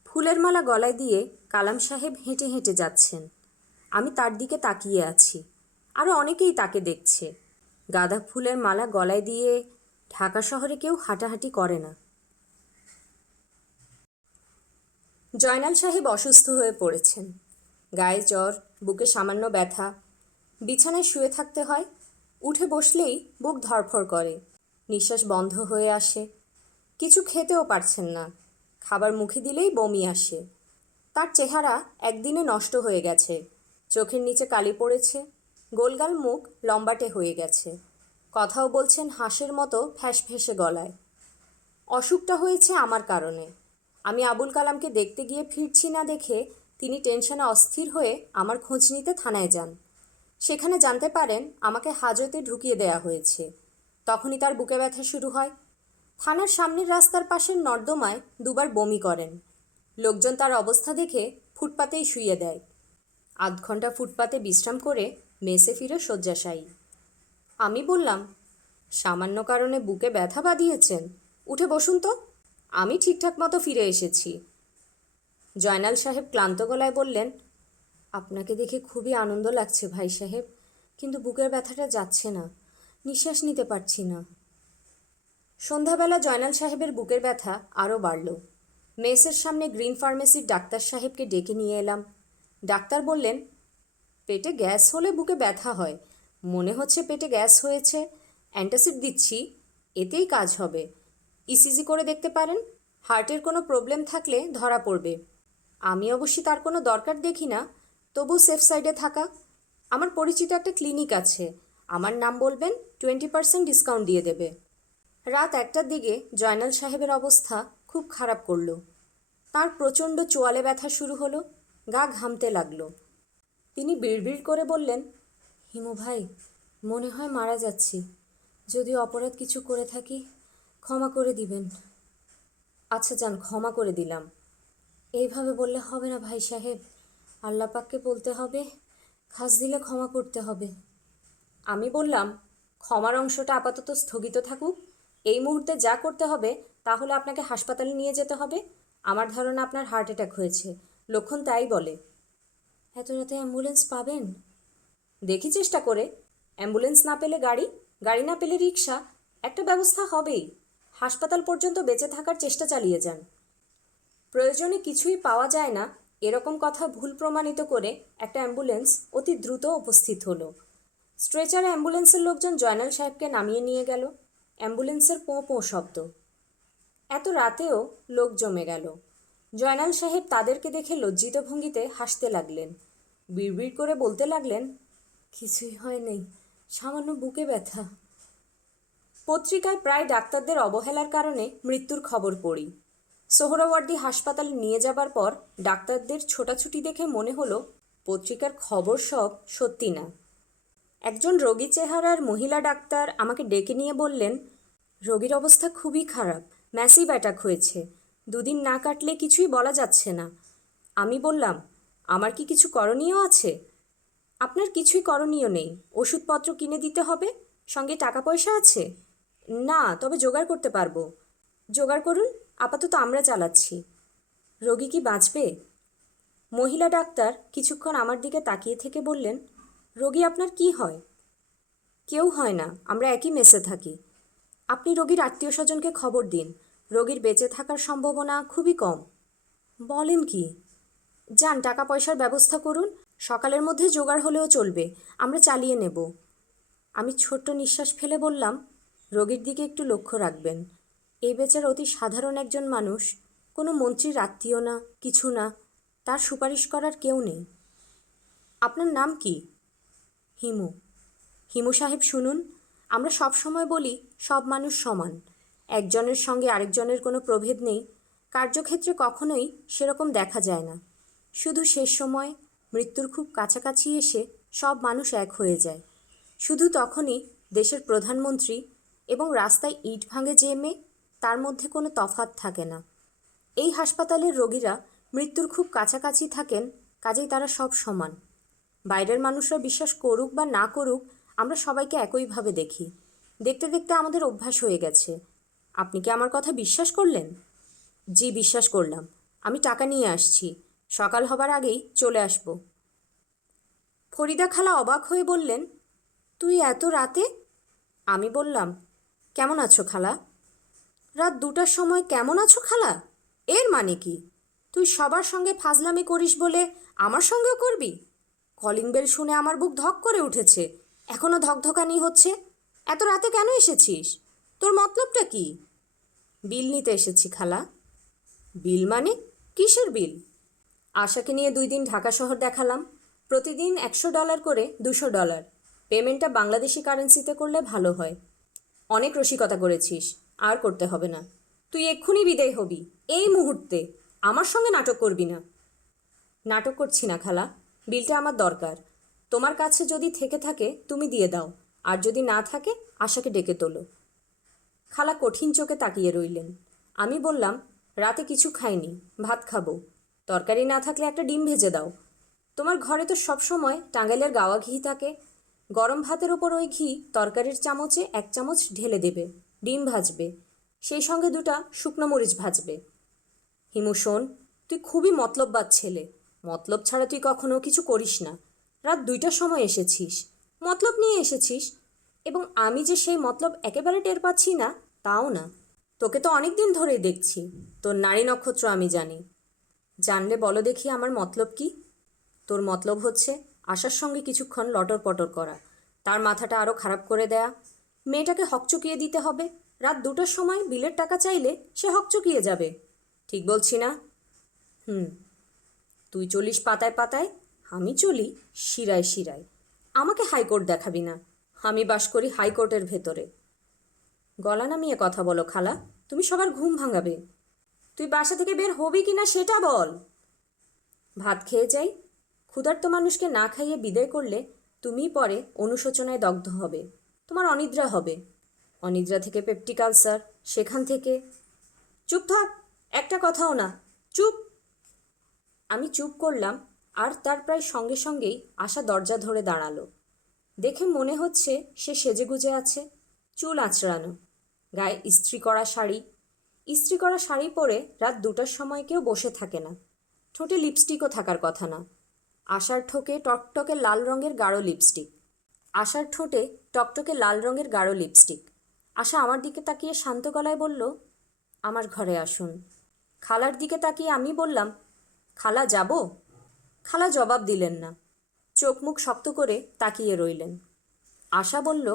ফুলের মালা গলায় দিয়ে কালাম সাহেব হেঁটে হেঁটে যাচ্ছেন। আমি তার দিকে তাকিয়ে আছি। আরও অনেকেই তাকে দেখছে। গাঁদা ফুলের মালা গলায় দিয়ে ঢাকা শহরে কেউ হাঁটাহাঁটি করে না। জয়নাল সাহেব অসুস্থ হয়ে পড়েছেন। গায়ে জ্বর, বুকে সামান্য ব্যথা। বিছানায় শুয়ে থাকতে হয়। উঠে বসলেই বুক ধড়ফড় করে, নিঃশ্বাস বন্ধ হয়ে আসে। কিছু খেতেও পারছেন না। খাবার মুখে দিলেই বমি আসে। তার চেহারা একদিনে নষ্ট হয়ে গেছে। চোখের নিচে কালি পড়েছে। গোলগাল মুখ লম্বাটে হয়ে গেছে। কথাও বলছেন হাঁসের মতো ফ্যাঁসফেঁসে গলায়। অসুখটা হয়েছে আমার কারণে। আমি আবুল কালামকে দেখতে গিয়ে ফিরছি না দেখে তিনি টেনশনে অস্থির হয়ে আমার খোঁজ নিতে থানায় যান। সেখানে জানতে পারেন আমাকে হাজতে ঢুকিয়ে দেয়া হয়েছে। তখনই তার বুকে ব্যথা শুরু হয়। থানার সামনের রাস্তার পাশের নর্দমায় 2বার বমি করেন। লোকজন তার অবস্থা দেখে ফুটপাতেই শুইয়ে দেয়। 8 ঘন্টা ফুটপাতে বিশ্রাম করে মেসে ফিরে শয্যাশায়ী। আমি বললাম, সামান্য কারণে বুকে ব্যথা বাঁধিয়েছেন, উঠে বসুন তো, আমি ঠিকঠাক মতো ফিরে এসেছি। জয়নাল সাহেব ক্লান্ত গলায় বললেন, আপনাকে দেখে খুবই আনন্দ লাগছে ভাই সাহেব, কিন্তু বুকের ব্যথাটা যাচ্ছে না, নিঃশ্বাস নিতে পারছি না। সন্ধ্যাবেলা জয়নাল সাহেবের বুকের ব্যথা আরও বাড়ল। মেসের সামনে গ্রিন ফার্মেসির ডাক্তার সাহেবকে ডেকে নিয়ে এলাম। ডাক্তার বললেন, পেটে গ্যাস হলে বুকে ব্যথা হয়, মনে হচ্ছে পেটে গ্যাস হয়েছে, অ্যান্টাসিড দিচ্ছি, এতেই কাজ হবে। ইসিজি করে দেখতে পারেন, হার্টের কোনো প্রবলেম থাকলে ধরা পড়বে। আমি অবশ্যই তার কোনো দরকার দেখি না, তবু সেফ সাইডে থাকা। আমার পরিচিত একটা ক্লিনিক আছে, আমার নাম বলবেন, 20% ডিসকাউন্ট দিয়ে দেবে। রাত 1টার দিকে জয়নাল সাহেবের অবস্থা খুব খারাপ করল। তার প্রচণ্ড চোয়ালে ব্যথা শুরু হলো, গা ঘামতে লাগলো। তিনি বিড়বিড় করে বললেন, হিমু ভাই, মনে হয় মারা যাচ্ছি। যদি অপরাধ কিছু করে থাকি ক্ষমা করে দিবেন। আচ্ছা যান, ক্ষমা করে দিলাম। এইভাবে বললে হবে না ভাই সাহেব, আল্লাহ পাককে বলতে হবে, খাস দিলে ক্ষমা করতে হবে। আমি বললাম, ক্ষমার অংশটা আপাতত স্থগিত থাকুক। এই মুহূর্তে যা করতে হবে তা হলো আপনাকে হাসপাতালে নিয়ে যেতে হবে। আমার ধারণা আপনার হার্ট অ্যাটাক হয়েছে, লক্ষণ তাই বলে। এত রাতে অ্যাম্বুলেন্স পাবেন? দেখি চেষ্টা করে। অ্যাম্বুলেন্স না পেলে গাড়ি, গাড়ি না পেলে রিক্সা, একটা ব্যবস্থা হবেই। হাসপাতাল পর্যন্ত বেঁচে থাকার চেষ্টা চালিয়ে যান। প্রয়োজনে কিছুই পাওয়া যায় না এরকম কথা ভুল প্রমাণিত করে একটা অ্যাম্বুলেন্স অতি দ্রুত উপস্থিত হলো। স্ট্রেচারে অ্যাম্বুলেন্সের লোকজন জয়নাল সাহেবকে নামিয়ে নিয়ে গেল। অ্যাম্বুলেন্সের পোঁ পোঁ শব্দ। এত রাতেও লোক জমে গেল। জয়নাল সাহেব তাদেরকে দেখে লজ্জিত ভঙ্গিতে হাসতে লাগলেন। বিড়বিড় করে বলতে লাগলেন, কিছুই হয় নেই, সামান্য বুকে ব্যথা। পত্রিকায় প্রায় ডাক্তারদের অবহেলার কারণে মৃত্যুর খবর পড়ি। সোহরাওয়ার্দী হাসপাতালে নিয়ে যাবার পর ডাক্তারদের ছোটাছুটি দেখে মনে হলো পত্রিকার খবর সব সত্যি না। একজন রোগী চেহারার মহিলা ডাক্তার আমাকে ডেকে নিয়ে বললেন, রোগীর অবস্থা খুবই খারাপ, ম্যাসিভ অ্যাটাক হয়েছে, 2 দিন না কাটলে কিছুই বলা যাচ্ছে না। আমি বললাম, আমার কি কিছু করণীয় আছে? আপনার কিছুই করণীয় নেই, ওষুধপত্র কিনে দিতে হবে, সঙ্গে টাকা পয়সা আছে? না, তবে জোগাড় করতে পারবো। জোগাড় করুন, আপাতত আমরা চালাচ্ছি। রোগী কি বাঁচবে? মহিলা ডাক্তার কিছুক্ষণ আমার দিকে তাকিয়ে থেকে বললেন, রোগী আপনার কি হয়? কেউ হয় না, আমরা একই মেসে থাকি। আপনি রোগীর আত্মীয় স্বজনকে খবর দিন, রোগীর বেঁচে থাকার সম্ভাবনা খুবই কম। বলেন কি? যান, টাকা পয়সার ব্যবস্থা করুন, সকালের মধ্যে জোগাড় হলেও চলবে, আমরা চালিয়ে নেব। আমি ছোট্ট নিঃশ্বাস ফেলে বললাম, রোগীর দিকে একটু লক্ষ্য রাখবেন। এই বেচারা অতি সাধারণ একজন মানুষ, কোনো মন্ত্রীর আত্মীয় না, কিছু না, তার সুপারিশ করার কেউ নেই। আপনার নাম কি? হিমু। হিমু সাহেব শুনুন, আমরা সব সময় বলি সব মানুষ সমান, একজনের সঙ্গে আরেকজনের কোনো প্রভেদ নেই। কার্যক্ষেত্রে কখনোই সেরকম দেখা যায় না। শুধু শেষ সময় মৃত্যুর খুব কাছাকাছি এসে সব মানুষ এক হয়ে যায়। শুধু তখনই দেশের প্রধানমন্ত্রী এবং রাস্তায় ইট ভাঙে যে মেয়ে, তার মধ্যে কোনো তফাৎ থাকে না। এই হাসপাতালের রোগীরা মৃত্যুর খুব কাছাকাছি থাকেন, কাজেই তারা সব সমান। বাইরের মানুষরা বিশ্বাস করুক বা না করুক, আমরা সবাইকে একইভাবে দেখি। দেখতে দেখতে আমাদের অভ্যাস হয়ে গেছে। আপনি কি আমার কথা বিশ্বাস করলেন? জি, বিশ্বাস করলাম। আমি টাকা নিয়ে আসছি, সকাল হবার আগেই চলে আসব। ফরিদা খালা অবাক হয়ে বললেন, তুই এত রাতে? আমি বললাম, কেমন আছো খালা? রাত 2টার সময় কেমন আছো খালা? এর মানে কি? তুই সবার সঙ্গে ফাজলামি করিস বলে আমার সঙ্গেও করবি? কলিং বেল শুনে আমার বুক ধক করে উঠেছে, এখনও ধকধকানি হচ্ছে। এত রাতে কেন এসেছিস? তোর মতলবটা কি? বিল নিতে এসেছি খালা। বিল মানে? কিসের বিল? আশাকে নিয়ে 2 দিন ঢাকা শহর দেখালাম। প্রতিদিন $100 করে $200। পেমেন্টটা বাংলাদেশি কারেন্সিতে করলে ভালো হয়। অনেক রসিকতা করেছিস, আর করতে হবে না। তুই এক্ষুনি বিদায় হবি, এই মুহূর্তে। আমার সঙ্গে নাটক করবি না। নাটক করছি না খালা, বিলটা আমার দরকার। তোমার কাছে যদি থেকে থাকে তুমি দিয়ে দাও, আর যদি না থাকে আশাকে ডেকে তোলো। খালা কঠিন চোখে তাকিয়ে রইলেন। আমি বললাম, রাতে কিছু খাইনি, ভাত খাবো। তরকারি না থাকলে একটা ডিম ভেজে দাও। তোমার ঘরে তো সব সময় টাঙ্গাইলের গাওয়া ঘি থাকে। গরম ভাতের ওপর ওই ঘি তরকারির চামচে 1 চামচ ঢেলে দেবে, ডিম ভাজবে, সেই সঙ্গে 2টা শুকনো মরিচ ভাজবে। হিমু শোন, তুই খুবই মতলববাজ ছেলে। মতলব ছাড়া তুই কখনো কিছু করিস না। রাত 2টার সময় এসেছিস, মতলব নিয়ে এসেছিস, এবং আমি যে সেই মতলব একেবারে টের পাচ্ছি না তাও না। তোকে তো অনেক দিন ধরেই দেখছি, তোর নারী নক্ষত্র আমি জানি। জানলে বলো দেখি আমার মতলব কি? তোর মতলব হচ্ছে আশার সঙ্গে কিছুক্ষণ লটর পটর করা, তার মাথাটা আরও খারাপ করে দেয়া, মেয়েটাকে হকচকিয়ে দিতে হবে। রাত 2টার সময় বিলের টাকা চাইলে সে হকচকিয়ে যাবে। ঠিক বলছি না? তুই চলিস পাতায় পাতায়, আমি চলি শিরায় শিরায়। আমাকে হাইকোর্ট দেখাবি না, আমি বাস করি হাইকোর্টের ভেতরে। গলা নামিয়ে কথা বলো খালা, তুমি সবার ঘুম ভাঙাবে। তুই বাসা থেকে বের হবি কিনা সেটা বল। ভাত খেয়ে যাই। ক্ষুধার্ত মানুষকে না খাইয়ে বিদায় করলে তুমি পরে অনুশোচনায় দগ্ধ হবে, তোমার অনিদ্রা হবে, অনিদ্রা থেকে পেপটিক আলসার, সেখান থেকে। চুপ থাক, একটা কথাও না, চুপ। আমি চুপ করলাম, আর তার প্রায় সঙ্গে সঙ্গেই আশা দরজা ধরে দাঁড়ালো। দেখে মনে হচ্ছে সে সেজেগুজে আছে, চুল আঁচড়ানো, গায়ে ইস্ত্রি করা শাড়ি। ইস্ত্রি করা শাড়ি পরে রাত 2টার সময় কেউ বসে থাকে না। ঠোঁটে লিপস্টিকও থাকার কথা না। আশার ঠোঁটে টকটকে লাল রঙের গাঢ় লিপস্টিক। আশা আমার দিকে তাকিয়ে শান্ত গলায় বলল, আমার ঘরে আসুন। খালার দিকে তাকিয়ে আমি বললাম, খালা যাব? খালা জবাব দিলেন না, চোখ মুখ শক্ত করে তাকিয়ে রইলেন। আশা বলল,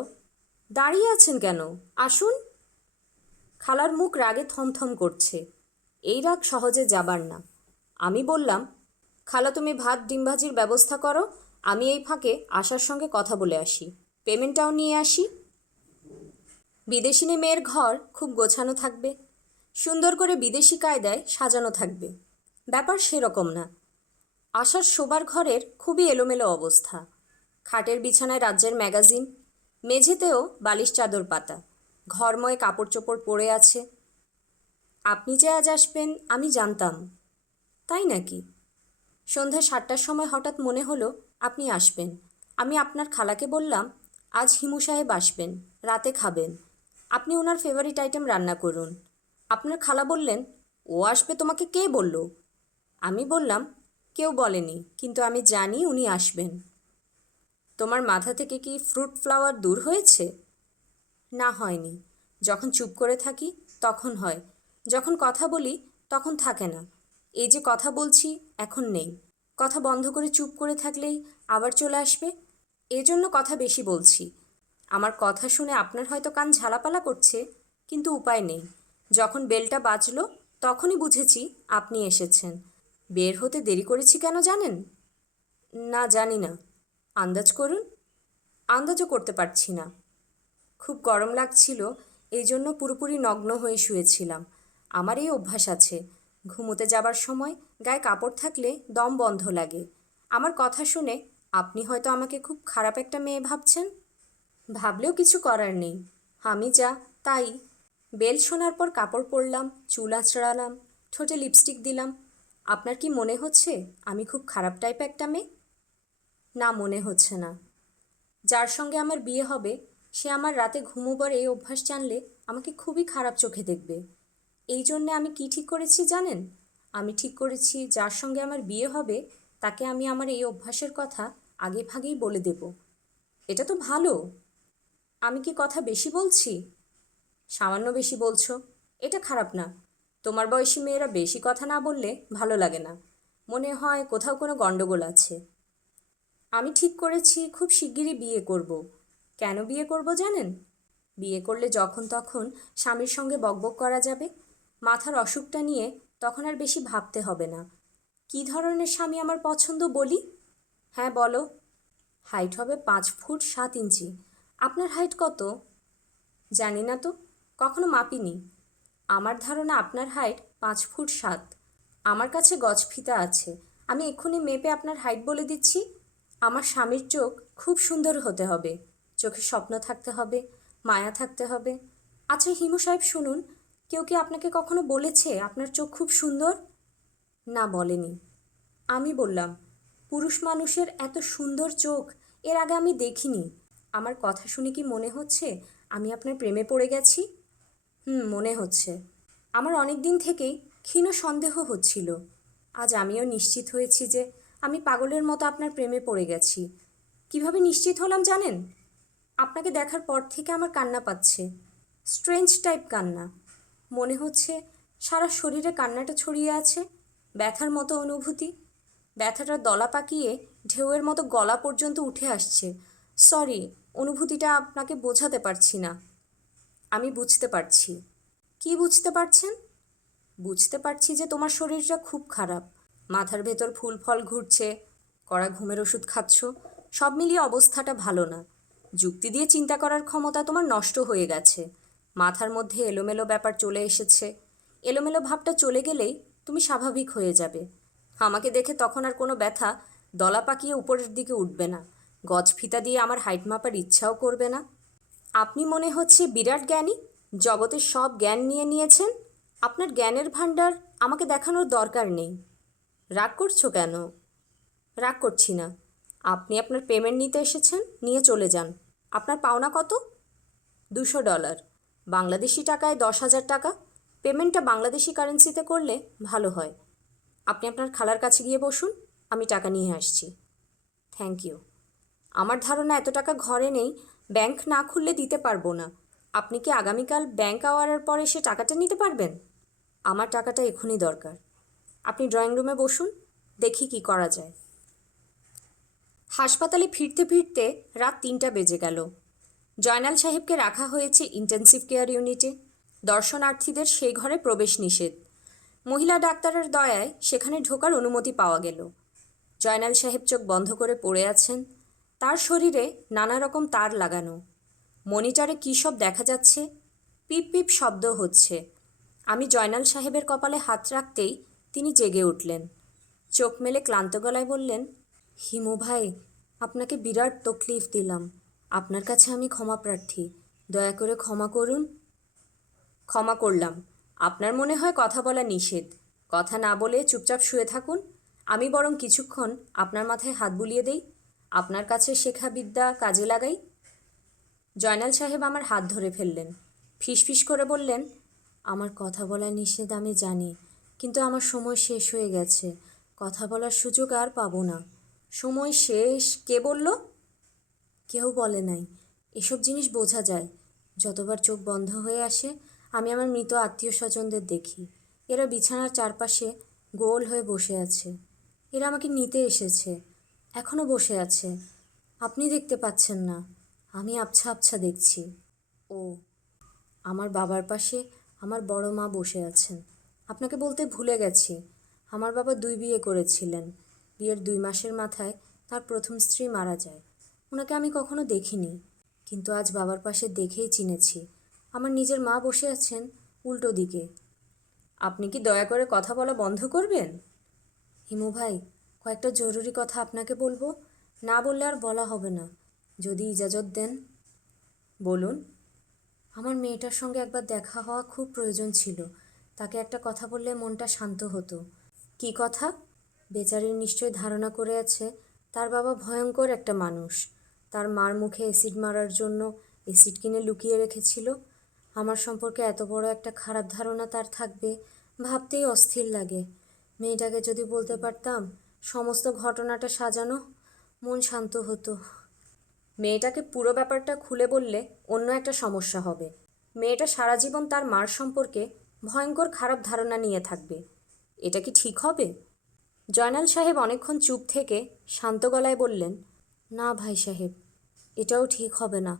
দাঁড়িয়ে আছেন কেন, আসুন। খালার মুখ রাগে থমথম করছে। এই রাগ সহজে যাবার না। আমি বললাম, খালা তুমি ভাত ডিম ভাজির ব্যবস্থা করো, আমি এই ফাঁকে আশার সঙ্গে কথা বলে আসি, পেমেন্টটাও নিয়ে আসি। বিদেশিনী মেয়ের ঘর খুব গোছানো থাকবে, সুন্দর করে বিদেশি কায়দায় সাজানো থাকবে। ব্যাপার সেরকম না। আশার শোবার ঘরের খুবই এলোমেলো অবস্থা। খাটের বিছানায় রাজ্যের ম্যাগাজিন, মেঝেতেও বালিশ চাদর পাতা, ঘরময় কাপড় চোপড় পড়ে আছে। আপনি যে আজ আসবেন আমি জানতাম। তাই নাকি? সন্ধ্যা 7টার সময় হঠাৎ মনে হলো আপনি আসবেন। আমি আপনার খালাকে বললাম, আজ হিমু সাহেব আসবেন, রাতে খাবেন, আপনি ওনার ফেভারিট আইটেম রান্না করুন। আপনার খালা বললেন, ও আসবে তোমাকে কে বলল? আমি বললাম, কেউ বলেনি, কিন্তু আমি জানি উনি আসবেন। তোমার মাথা থেকে কি ফ্রুট ফ্লাওয়ার দূর হয়েছে? না, হয়নি। যখন চুপ করে থাকি তখন হয়, যখন কথা বলি তখন থাকে না। এই যে কথা বলছি এখন নেই। কথা বন্ধ করে চুপ করে থাকলেই আবার চলে আসবে। এজন্য কথা বেশি বলছি। আমার কথা শুনে আপনার হয়তো কান ঝালাপালা করছে, কিন্তু উপায় নেই। যখন বেলটা বাজলো তখনই বুঝেছি আপনি এসেছেন। বের হতে দেরি করেছি কেন জানেন? না, জানি না। আন্দাজ করুন। আন্দাজও করতে পারছি না। খুব গরম লাগছিল, এই জন্য পুরোপুরি নগ্ন হয়ে শুয়েছিলাম। আমার এই অভ্যাস আছে, ঘুমোতে যাবার সময় গায়ে কাপড় থাকলে দম বন্ধ লাগে। আমার কথা শুনে আপনি হয়তো আমাকে খুব খারাপ একটা মেয়ে ভাবছেন। ভাবলেও কিছু করার নেই, আমি যা তাই। বেল শোনার পর কাপড় পরলাম, চুল আঁচড়ালাম, ঠোঁটে লিপস্টিক দিলাম। আপনার কি মনে হচ্ছে আমি খুব খারাপ টাইপ একটা মেয়ে? না, মনে হচ্ছে না। যার সঙ্গে আমার বিয়ে হবে সে আমার রাতে ঘুমোবার এই অভ্যাস জানলে আমাকে খুবই খারাপ চোখে দেখবে। এই জন্যে আমি কি ঠিক করেছি জানেন? আমি ঠিক করেছি যার সঙ্গে আমার বিয়ে হবে তাকে আমি আমার এই অভ্যাসের কথা আগে ভাগেই বলে দেব। এটা তো ভালো। আমি কি কথা বেশি বলছি? সামান্য বেশি বলছো, এটা খারাপ না। তোমার বয়সী মেয়েরা বেশি কথা না বললে ভালো লাগে না, মনে হয় কোথাও কোনো গণ্ডগোল আছে। আমি ঠিক করেছি খুব শিগগিরই বিয়ে করব। কেন বিয়ে করব জানেন? বিয়ে করলে যখন তখন স্বামীর সঙ্গে বকবক করা যাবে। মাথার অসুখটা নিয়ে তখন আর বেশি ভাবতে হবে না। কী ধরনের স্বামী আমার পছন্দ বলি? হ্যাঁ বলো। হাইট হবে 5 ফুট 7 ইঞ্চি। আপনার হাইট কত? জানি না তো, কখনো মাপিনি। আমার ধারণা আপনার হাইট 5 ফুট 7। আমার কাছে গজফিতা আছে, আমি এক্ষুনি মেপে আপনার হাইট বলে দিচ্ছি। আমার স্বামীর চোখ খুব সুন্দর হতে হবে, চোখে স্বপ্ন থাকতে হবে, মায়া থাকতে হবে। আচ্ছা হিমু সাহেব শুনুন, কেউ কি আপনাকে কখনো বলেছে আপনার চোখ খুব সুন্দর? না, বলেনি। আমি বললাম, পুরুষ মানুষের এত সুন্দর চোখ এর আগে আমি দেখিনি। আমার কথা শুনে কি মনে হচ্ছে আমি আপনার প্রেমে পড়ে গেছি? মনে হচ্ছে। আমার অনেক দিন থেকেই ক্ষীণ সন্দেহ হচ্ছিল। আজ আমিও নিশ্চিত হয়েছি যে আমি পাগলের মতো আপনার প্রেমে পড়ে গেছি। কিভাবে নিশ্চিত হলাম জানেন? আপনাকে দেখার পর থেকে আমার কান্না পাচ্ছে, স্ট্রেঞ্জ টাইপ কান্না। মনে হচ্ছে সারা শরীরে কান্নাটা ছড়িয়ে আছে, ব্যথার মতো অনুভূতি। ব্যথাটা দলা পাকিয়ে ঢেউয়ের মতো গলা পর্যন্ত উঠে আসছে। সরি, অনুভূতিটা আপনাকে বোঝাতে পারছি না। আমি বুঝতে পারছি। কি বুঝতে পারছেন? বুঝতে পারছি যে তোমার শরীরটা খুব খারাপ। মাথার ভেতর ফুল ফল ঘুরছে, কড়া ঘুমের ওষুধ খাচ্ছ, সব মিলিয়ে অবস্থাটা ভালো না। যুক্তি দিয়ে চিন্তা করার ক্ষমতা তোমার নষ্ট হয়ে গেছে। মাথার মধ্যে এলোমেলো ব্যাপার চলে এসেছে। এলোমেলো ভাবটা চলে গেলেই তুমি স্বাভাবিক হয়ে যাবে। আমাকে দেখে তখন আর কোনো ব্যথা দলা পাকিয়ে উপরের দিকে উঠবে না। গজফিতা দিয়ে আমার হাইট মাপার ইচ্ছাও করবে না। আপনি মনে হচ্ছে বিরাট জ্ঞানী, জগতের সব জ্ঞান নিয়ে নিয়েছেন। আপনার জ্ঞানের ভাণ্ডার আমাকে দেখানোর দরকার নেই। রাগ করছো কেন? রাগ করছি না। আপনি আপনার পেমেন্ট নিতে এসেছেন, নিয়ে চলে যান। আপনার পাওনা কত? $200। বাংলাদেশি টাকায় 10,000 টাকা। পেমেন্টটা বাংলাদেশি কারেন্সিতে করলে ভালো হয়। আপনি আপনার খালার কাছে গিয়ে বসুন, আমি টাকা নিয়ে আসছি। Thank you. আমার ধারণা এত টাকা ঘরে নেই, ব্যাংক না খুললে দিতে পারবো না। আপনি কি আগামীকাল ব্যাংক আওয়ারের পর এসে টাকাটা নিতে পারবেন? আমার টাকাটা এখনই দরকার। আপনি ড্রয়িং রুমে বসুন, দেখি কি করা যায়। হাসপাতালে ফিরতে ফিরতে রাত 3টা বেজে গেল। জয়নাল সাহেবকে রাখা হয়েছে ইন্টেন্সিভ কেয়ার ইউনিটে। দর্শনার্থীদের সেই ঘরে প্রবেশ নিষেধ। মহিলা ডাক্তারের দয়ায় সেখানে ঢোকার অনুমতি পাওয়া গেল। জয়নাল সাহেব চোখ বন্ধ করে পড়ে আছেন। তার শরীরে নানা রকম তার লাগানো। মনিটরে কী সব দেখা যাচ্ছে, পিপ পিপ শব্দ হচ্ছে। আমি জয়নাল সাহেবের কপালে হাত রাখতেই তিনি জেগে উঠলেন। চোখ মেলে ক্লান্ত গলায় বললেন, হিমু ভাই, আপনাকে বিরাট তকলিফ দিলাম। আপনার কাছে আমি ক্ষমা প্রার্থী, দয়া করে ক্ষমা করুন। ক্ষমা করলাম। আপনার মনে হয় কথা বলা নিষেধ। কথা না বলে চুপচাপ শুয়ে থাকুন। আমি বরং কিছুক্ষণ আপনার মাথায় হাত বুলিয়ে দেই, আপনার কাছে শেখা বিদ্যা কাজে লাগাই। জয়নাল সাহেব আমার হাত ধরে ফেললেন। ফিসফিস করে বললেন, আমার কথা বলা নিষেধ আমি জানি, কিন্তু আমার সময় শেষ হয়ে গেছে। কথা বলার সুযোগ আর পাবো না। সময় শেষ? কে বলল? কেউ বলে নাই। এসব জিনিস বোঝা যায়। যতবার চোখ বন্ধ হয়ে আসে আমি আমার মৃত আত্মীয় স্বজনদের দেখি। এরা বিছানার চারপাশে গোল হয়ে বসে আছে। এরা আমাকে নিতে এসেছে, এখনও বসে আছে। আপনি দেখতে পাচ্ছেন না, আমি আবছা আবছা দেখছি। ও, আমার বাবার পাশে আমার বড় মা বসে আছেন। আপনাকে বলতে ভুলে গেছি, আমার বাবা 2 বিয়ে করেছিলেন। বিয়ের 2 মাসের মাথায় তার প্রথম স্ত্রী মারা যায়। ওনাকে আমি কখনো দেখিনি, কিন্তু আজ বাবার পাশে দেখেই চিনেছি। আমার নিজের মা বসে আছেন উল্টো দিকে। আপনি কি দয়া করে কথা বলা বন্ধ করবেন? হিমু ভাই, কয়েকটা জরুরি কথা আপনাকে বলবো। না বললে আর বলা হবে না, যদি ইজাজত দেন। বলুন। আমার মেয়েটার সঙ্গে একবার দেখা হওয়া খুব প্রয়োজন ছিল। তাকে একটা কথা বললে মনটা শান্ত হতো। কি কথা? বেচারির নিশ্চয়ই ধারণা করে আছে তার বাবা ভয়ঙ্কর একটা মানুষ। তার মার মুখে অ্যাসিড মারার জন্য অ্যাসিড কিনে লুকিয়ে রেখেছিল। আমার সম্পর্কে এত বড় একটা খারাপ ধারণা তার থাকবে ভাবতেই অস্থির লাগে। মেয়েটাকে যদি বলতে পারতাম সমস্ত ঘটনাটা সাজানো, মন শান্ত হতো। মেয়েটাকে পুরো ব্যাপারটা খুলে বললে অন্য একটা সমস্যা হবে। মেয়েটা সারা জীবন তার মার সম্পর্কে ভয়ঙ্কর খারাপ ধারণা নিয়ে থাকবে। এটা কি ঠিক হবে? জয়নাল সাহেব অনেকক্ষণ চুপ থেকে শান্ত গলায় বললেন, না ভাই সাহেব, এটাও ঠিক হবে না।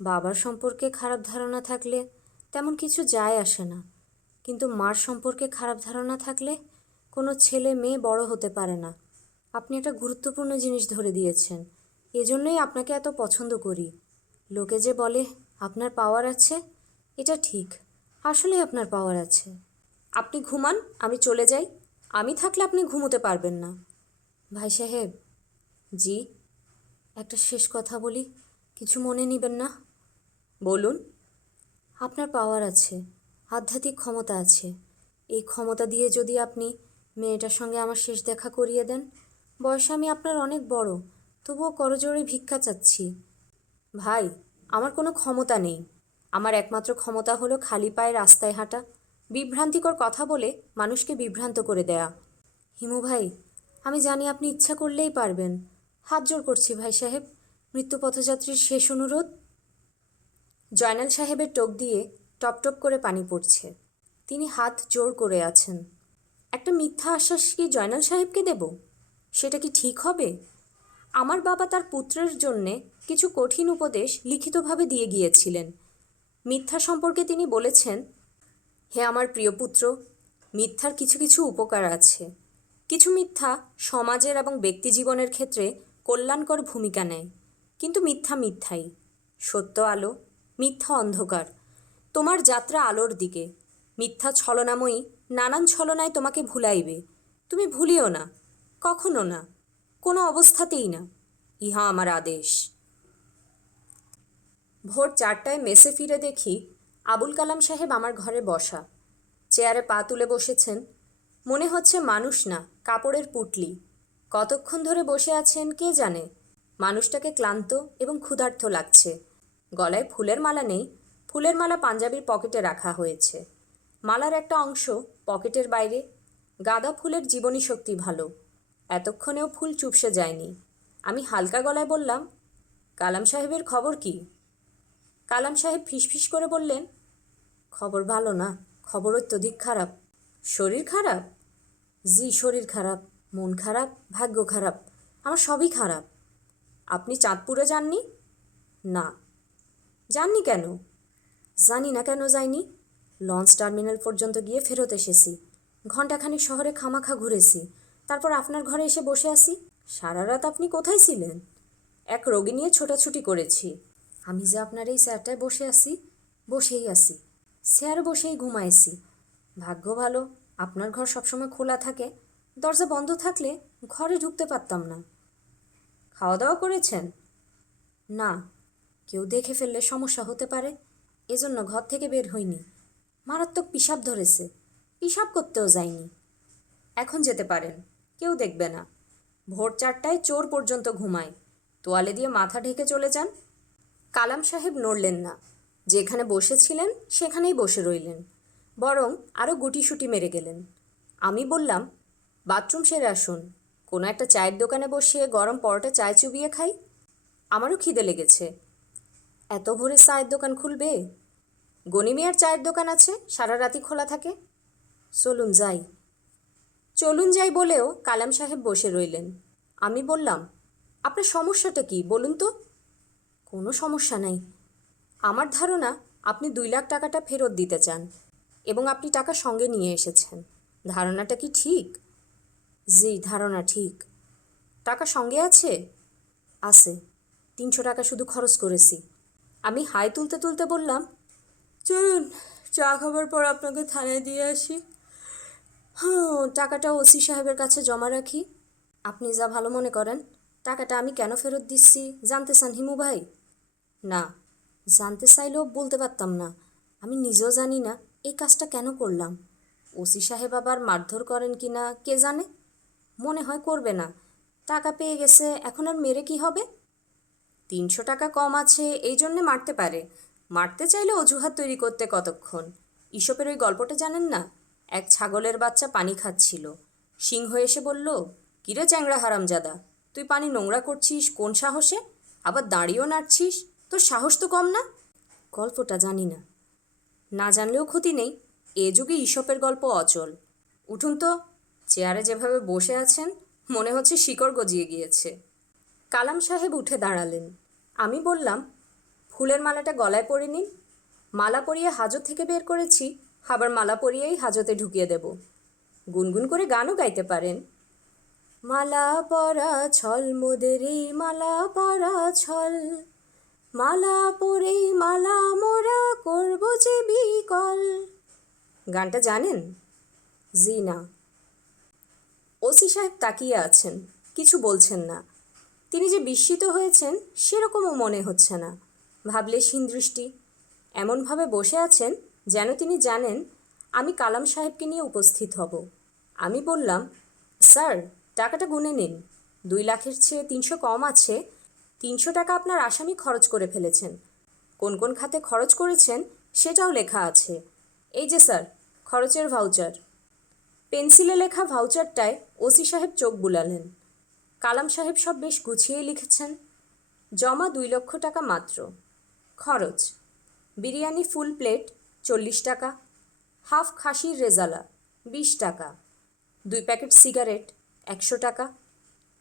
বাবার সম্পর্কে খারাপ ধারণা থাকলে তেমন কিছু যায় আসে না, কিন্তু মার সম্পর্কে খারাপ ধারণা থাকলে কোনো ছেলে মেয়ে বড় হতে পারে না। আপনি একটা গুরুত্বপূর্ণ জিনিস ধরে দিয়েছেন, এজন্যই আপনাকে এত পছন্দ করি। লোকে যে বলে আপনার পাওয়ার আছে, এটা ঠিক, আসলে আপনার পাওয়ার আছে। আপনি ঘুমান, আমি চলে যাই। আমি থাকলে আপনি ঘুমোতে পারবেন না। ভাই সাহেব। জি। একটা শেষ কথা বলি, কিছু মনে নেবেন না। বলুন। আপনার পাওয়ার আছে, আধ্যাত্মিক ক্ষমতা আছে। এই ক্ষমতা দিয়ে যদি আপনি মেয়েটার সঙ্গে আমার শেষ দেখা করিয়ে দেন। বয়সে আমি আপনার অনেক বড়, তবুও করজোড়ে ভিক্ষা চাচ্ছি। ভাই, আমার কোনো ক্ষমতা নেই। আমার একমাত্র ক্ষমতা হলো খালি পায়ে রাস্তায় হাঁটা, বিভ্রান্তিকর কথা বলে মানুষকে বিভ্রান্ত করে দেয়া। হিমু ভাই, আমি জানি আপনি ইচ্ছা করলেই পারবেন। হাত জোড় করছি ভাই সাহেব, মৃত্যুপথযাত্রীর শেষ অনুরোধ। জয়নাল সাহেবের টোক দিয়ে টপ টপ করে পানি পড়ছে। তিনি হাত জোড় করে আছেন। একটা মিথ্যা আশ্বাস কি জয়নাল সাহেবকে দেব? সেটা কি ঠিক হবে? আমার বাবা তার পুত্রের জন্যে কিছু কঠিন উপদেশ লিখিতভাবে দিয়ে গিয়েছিলেন। মিথ্যা সম্পর্কে তিনি বলেছেন, হে আমার প্রিয় পুত্র, মিথ্যার কিছু কিছু উপকার আছে। কিছু মিথ্যা সমাজের এবং ব্যক্তিজীবনের ক্ষেত্রে কল্যাণকর ভূমিকা নেয়, কিন্তু মিথ্যা মিথ্যাই। সত্য আলো, মিথ্যা অন্ধকার। তোমার যাত্রা আলোর দিকে। মিথ্যা ছলনাময়ী নানান ছলনায় তোমাকে ভুলাইবে। তুমি ভুলিও না, কখনো না, কোনো অবস্থাতেই না। ইহা আমার আদেশ। ভোর 4টায় মেসে ফিরে দেখি আবুল কালাম সাহেব আমার ঘরে বসা, চেয়ারে পা তুলে বসেছেন। মনে হচ্ছে মানুষ না, কাপড়ের পুটলি। কতক্ষণ ধরে বসে আছেন কে জানে। মানুষটাকে ক্লান্ত এবং ক্ষুধার্ত লাগছে। গলায় ফুলের মালা নেই, ফুলের মালা পাঞ্জাবির পকেটে রাখা হয়েছে। মালার একটা অংশ পকেটের বাইরে। গাঁদা ফুলের জীবনী শক্তি ভালো, এতক্ষণেও ফুল চুপসে যায়নি। আমি হালকা গলায় বললাম, কালাম সাহেবের খবর কি? কালাম সাহেব ফিসফিস করে বললেন, খবর ভালো না, খবর অত্যধিক খারাপ। শরীর খারাপ? জি, শরীর খারাপ, মন খারাপ, ভাগ্য খারাপ, আমার সবই খারাপ। আপনি চাঁদপুরে যাননি? না। যাননি কেন? জানি না কেন যাইনি। লঞ্চ টার্মিনাল পর্যন্ত গিয়ে ফেরত এসেছি। ঘণ্টাখানিক শহরে খামাখা ঘুরেছি, তারপর আপনার ঘরে এসে বসে আছি। সারা রাত আপনি কোথায় ছিলেন? এক রোগী নিয়ে ছোটাছুটি করেছি। আমি যে আপনার এই চেয়ারটায় বসে আছি, বসেই আছি, চেয়ারে বসেই ঘুমাইছি। ভাগ্য ভালো, আপনার ঘর সবসময় খোলা থাকে, দরজা বন্ধ থাকলে ঘরে ঢুকতে পারতাম না। খাওয়া দাওয়া করেছেন? না, কেউ দেখে ফেললে সমস্যা হতে পারে, এজন্য ঘর থেকে বের হইনি। মারাত্মক পিসাব ধরেছে, পিসাব করতেও যাইনি। এখন যেতে পারেন, কেউ দেখবে না। ভোর 4টায় চোর পর্যন্ত ঘুমায়, তোয়ালে দিয়ে মাথা ঢেকে চলে যান। কালাম সাহেব নড়লেন না, যেখানে বসেছিলেন সেখানেই বসে রইলেন, বরং আরও গুটিসুটি মেরে গেলেন। আমি বললাম, বাথরুম সেরে আসুন, কোনো একটা চায়ের দোকানে বসে গরম পরোটা চায় চুবিয়ে খাই। আমারও খিদে লেগেছে। এত ভোরে চায়ের দোকান খুলবে? গনি মিয়ার চায়ের দোকান আছে, সারা রাতই খোলা থাকে। চলুন যাই। চলুন যাই বলেও কালাম সাহেব বসে রইলেন। আমি বললাম, আপনার সমস্যাটা কি বলুন তো? কোনো সমস্যা নাই। আমার ধারণা আপনি 2 লাখ টাকাটা ফেরত দিতে চান এবং আপনি টাকা সঙ্গে নিয়ে এসেছেন। ধারণাটা কি ঠিক? জি, ধারণা ঠিক। টাকা সঙ্গে আছে? আছে। 300 টাকা শুধু খরচ করেছি। আমি হাই তুলতে তুলতে বললাম, চলুন চা খাবার পর আপনাকে থানায় দিয়ে আসি। হ্যাঁ, টাকাটা ওসি সাহেবের কাছে জমা রাখি। আপনি যা ভালো মনে করেন। টাকাটা আমি কেন ফেরত দিচ্ছি জানতে চান হিমু ভাই? না, জানতে চাইলেও বলতে পারতাম না। আমি নিজেও জানি না এই কাজটা কেন করলাম। ওসি সাহেব আবার মারধর করেন কি না কে জানে। মনে হয় করবে না, টাকা পেয়ে গেছে, এখন আর মেরে কি হবে? 300 টাকা কম আছে এই জন্যে মারতে পারে। মারতে চাইলে অজুহাত তৈরি করতে কতক্ষণ। ঈশপের ওই গল্পটা জানেন না? এক ছাগলের বাচ্চা পানি খাচ্ছিল, সিংহ এসে বলল, কিরে চ্যাংড়া হারামজাদা, তুই পানি নোংরা করছিস কোন সাহসে? আবার দাঁড়িয়েও নাড়ছিস, তোর সাহস তো কম না। গল্পটা জানি না। না জানলেও ক্ষতি নেই, এ যুগে ঈশপের গল্প অচল। উঠুন তো, চেয়ারে যেভাবে বসে আছেন মনে হচ্ছে শিকড় গজিয়ে গিয়েছে। কালাম সাহেব উঠে দাঁড়ালেন। আমি বললাম, ফুলের মালাটা গলায় পরে নিন। মালা পরিয়ে হাজত থেকে বের করেছি, আবার মালা পরিয়েই হাজতে ঢুকিয়ে দেব। গুনগুন করে গানও গাইতে পারেন। মালা পরা ছল মোদেরই মালা পরা ছল, মালা পরেই মালা মোরা করব যে বিকল। গানটা জানেন? জি না। ওসি সাহেব তাকিয়ে আছেন, কিছু বলছেন না। তিনি যে বিস্মিত হয়েছেন সেরকমও মনে হচ্ছে না। ভাবলে দৃষ্টি এমনভাবে বসে আছেন যেন তিনি জানেন আমি কালাম সাহেবকে নিয়ে উপস্থিত হব। আমি বললাম, স্যার টাকাটা গুনে নিন। 2 লাখের চেয়ে 300 কম আছে। 300 টাকা আপনার আসামি খরচ করে ফেলেছেন। কোন কোন খাতে খরচ করেছেন সেটাও লেখা আছে। এই যে স্যার, খরচের ভাউচার। পেন্সিলে লেখা ভাউচারটায় ওসি সাহেব চোখ বুলালেন। কালাম সাহেব সব বেশ গুছিয়েই লিখেছেন। জমা 2 লক্ষ টাকা মাত্র। খরচ, বিরিয়ানি ফুল প্লেট 40 টাকা, হাফ খাসির রেজালা 20 টাকা, 2 প্যাকেট সিগারেট 100 টাকা,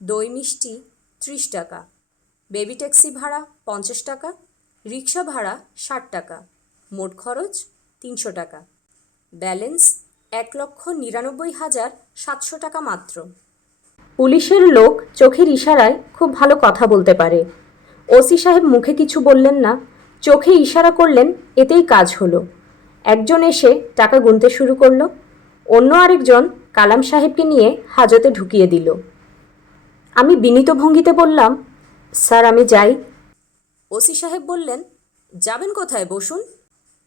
দই মিষ্টি 30 টাকা, বেবি ট্যাক্সি ভাড়া 50 টাকা, রিক্সা ভাড়া 60 টাকা, মোট খরচ 300 টাকা। ব্যালেন্স 1,99,700 টাকা মাত্র। পুলিশের লোক চোখের ইশারায় খুব ভালো কথা বলতে পারে। ওসি সাহেব মুখে কিছু বললেন না, চোখে ইশারা করলেন, এতেই কাজ হলো। একজন এসে টাকা গুনতে শুরু করলো, অন্য আরেকজন কালাম সাহেবকে নিয়ে হাজতে ঢুকিয়ে দিল। আমি বিনীত ভঙ্গিতে বললাম, স্যার আমি যাই। ওসি সাহেব বললেন, যাবেন কোথায়? বসুন।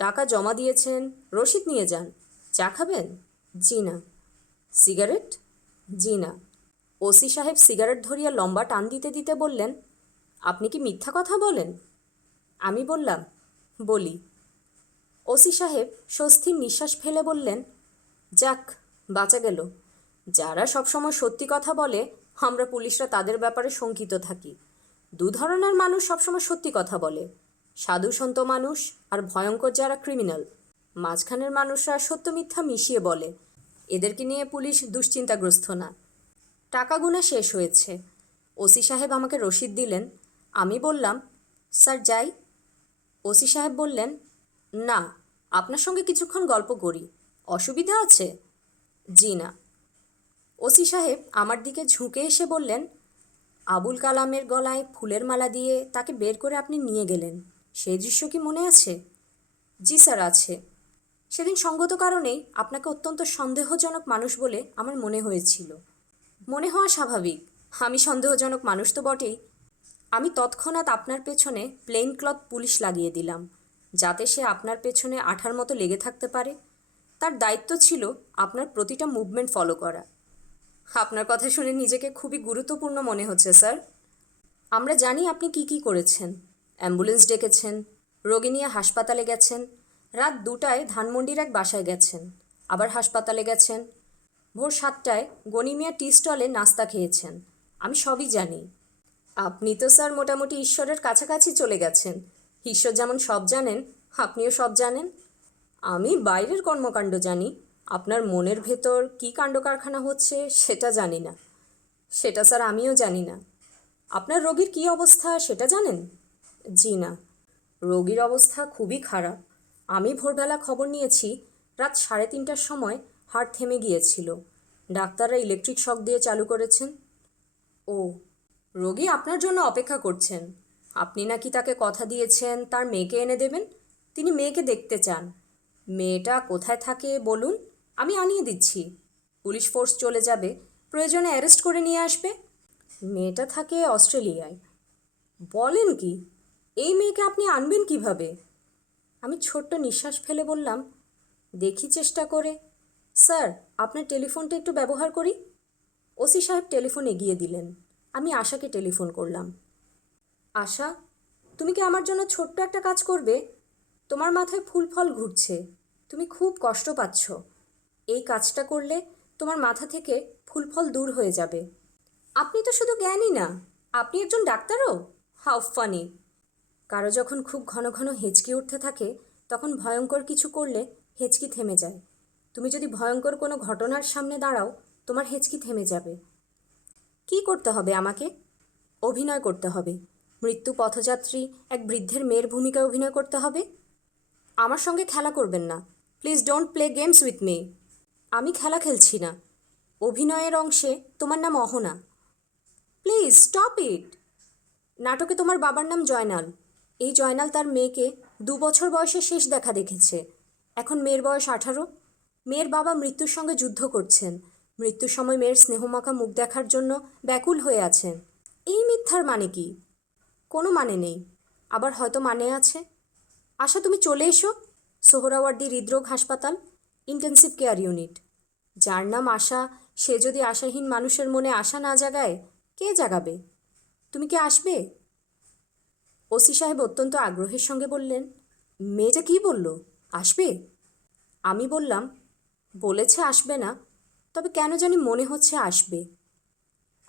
টাকা জমা দিয়েছেন, রসিদ নিয়ে যান। চা খাবেন? জি না। সিগারেট? জি না। ওসি সাহেব সিগারেট ধরিয়া লম্বা টান দিতে দিতে বললেন, আপনি কি মিথ্যা কথা বলেন? আমি বললাম, বলি। ওসি সাহেব স্বস্তির নিঃশ্বাস ফেলে বললেন, যাক, বাঁচা গেল। যারা সবসময় সত্যি কথা বলে আমরা পুলিশরা তাদের ব্যাপারে শঙ্কিত থাকি। দু ধরনের মানুষ সবসময় সত্যি কথা বলে, সাধু সন্ত মানুষ আর ভয়ঙ্কর যারা ক্রিমিনাল। মাঝখানের মানুষরা সত্য মিথ্যা মিশিয়ে বলে। এদেরকে নিয়ে পুলিশ দুশ্চিন্তাগ্রস্ত না। টাকা গোনা শেষ হয়েছে। ওসি সাহেব আমাকে রসিদ দিলেন। আমি বললাম, স্যার যাই? ওসি সাহেব বললেন, না, আপনার সঙ্গে কিছুক্ষণ গল্প করি। অসুবিধা আছে? জি না। ওসি সাহেব আমার দিকে ঝুঁকে এসে বললেন, আবুল কালামের গলায় ফুলের মালা দিয়ে তাকে বের করে আপনি নিয়ে গেলেন, সেই দৃশ্য কি মনে আছে? জি স্যার, আছে। সেদিন সঙ্গত কারণেই আপনাকে অত্যন্ত সন্দেহজনক মানুষ বলে আমার মনে হয়েছিল। মনে হওয়া স্বাভাবিক, আমি সন্দেহজনক মানুষ তো বটেই। আমি তৎক্ষণাৎ আপনার পেছনে প্লেন ক্লথ পুলিশ লাগিয়ে দিলাম, যাতে সে আপনার পেছনে আঠার মতো লেগে থাকতে পারে। তার দায়িত্ব ছিল আপনার প্রতিটা মুভমেন্ট ফলো করা। আপনার কথা শুনে নিজেকে খুবই গুরুত্বপূর্ণ মনে হচ্ছে স্যার। আমরা জানি আপনি কি কি করেছেন। অ্যাম্বুলেন্স ডেকেছেন, রোগী নিয়ে হাসপাতালে গেছেন, রাত 2টায় ধানমন্ডির এক বাসায় গেছেন, আবার হাসপাতালে গেছেন, ভোর 7টায় গনিমিয়া টি স্টলে নাস্তা খেয়েছেন। আমি সবই জানি। আপনি তো স্যার মোটামুটি ঈশ্বরের কাছাকাছি চলে গেছেন। ঈশ্বর যেমন সব জানেন, আপনিও সব জানেন। আমি বাইরের কর্মকাণ্ড জানি, আপনার মনের ভেতর কী কাণ্ডকারখানা হচ্ছে সেটা জানি না। সেটা স্যার আমিও জানি না। আপনার রোগীর কী অবস্থা সেটা জানেন? জি না। রোগীর অবস্থা খুবই খারাপ। আমি ভোরবেলা খবর নিয়েছি, রাত 3:30টার সময় হার্ট থেমে গিয়েছিল। ডাক্তাররা ইলেকট্রিক শক দিয়ে চালু করেছেন। ও, রোগী আপনার জন্য অপেক্ষা করছেন। আপনি নাকি তাকে কথা দিয়েছেন তার মেয়েকে এনে দেবেন। তিনি মেয়েকে দেখতে চান। মেয়েটা কোথায় থাকে বলুন, আমি আনিয়ে দিচ্ছি। পুলিশ ফোর্স চলে যাবে, প্রয়োজনে অ্যারেস্ট করে নিয়ে আসবে। মেয়েটা থাকে অস্ট্রেলিয়ায়। বলেন কি? এই মেয়েকে আপনি আনবেন কিভাবে? আমি ছোট্ট নিঃশ্বাস ফেলে বললাম, দেখি চেষ্টা করে। স্যার, আপনার টেলিফোনটা একটু ব্যবহার করি। ওসি সাহেব টেলিফোন এগিয়ে দিলেন। আমি আশাকে টেলিফোন করলাম। আশা, তুমি কি আমার জন্য ছোট্ট একটা কাজ করবে? তোমার মাথায় ফুল ফল ঘুরছে, তুমি খুব কষ্ট পাচ্ছ। এই কাজটা করলে তোমার মাথা থেকে ফুল ফল দূর হয়ে যাবে। আপনি তো শুধু জ্ঞানী না, আপনি একজন ডাক্তারও? How funny. কারো যখন খুব ঘন ঘন হেঁচকি উঠতে থাকে, তখন ভয়ঙ্কর কিছু করলে হেঁচকি থেমে যায়। তুমি যদি ভয়ঙ্কর কোনো ঘটনার সামনে দাঁড়াও, তোমার হেঁচকি থেমে যাবে। কি করতে হবে আমাকে? অভিনয় করতে হবে। মৃত্যু পথযাত্রী এক বৃদ্ধের মেয়ের ভূমিকায় অভিনয় করতে হবে। আমার সঙ্গে খেলা করবেন না। Please don't play games with me. আমি খেলা খেলছি না। অভিনয়ের অংশে তোমার নাম অহনা। Please stop it. নাটকে তোমার বাবার নাম জয়নাল। এই জয়নাল তার মেয়েকে 2 বছর বয়সে শেষ দেখা দেখেছে। এখন মেয়ের বয়স 18। মেয়ের বাবা মৃত্যুর সঙ্গে যুদ্ধ করছেন। মৃত্যুর সময় মেয়ের স্নেহমাখা মুখ দেখার জন্য ব্যাকুল হয়ে আছেন। এই মিথ্যার মানে কি? কোনো মানে নেই, আবার হয়তো মানে আছে। আশা, তুমি চলে এসো। সোহরাওয়ার্দী হৃদরোগ হাসপাতাল, ইন্টেন্সিভ কেয়ার ইউনিট। যার নাম আশা, সে যদি আশাহীন মানুষের মনে আশা না জাগায়, কে জাগাবে? তুমি কি আসবে? ওসি সাহেব অত্যন্ত আগ্রহের সঙ্গে বললেন, মেয়েটা কি বলল? আসবে? আমি বললাম, বলেছে আসবে না, তবে কেন জানি মনে হচ্ছে আসবে।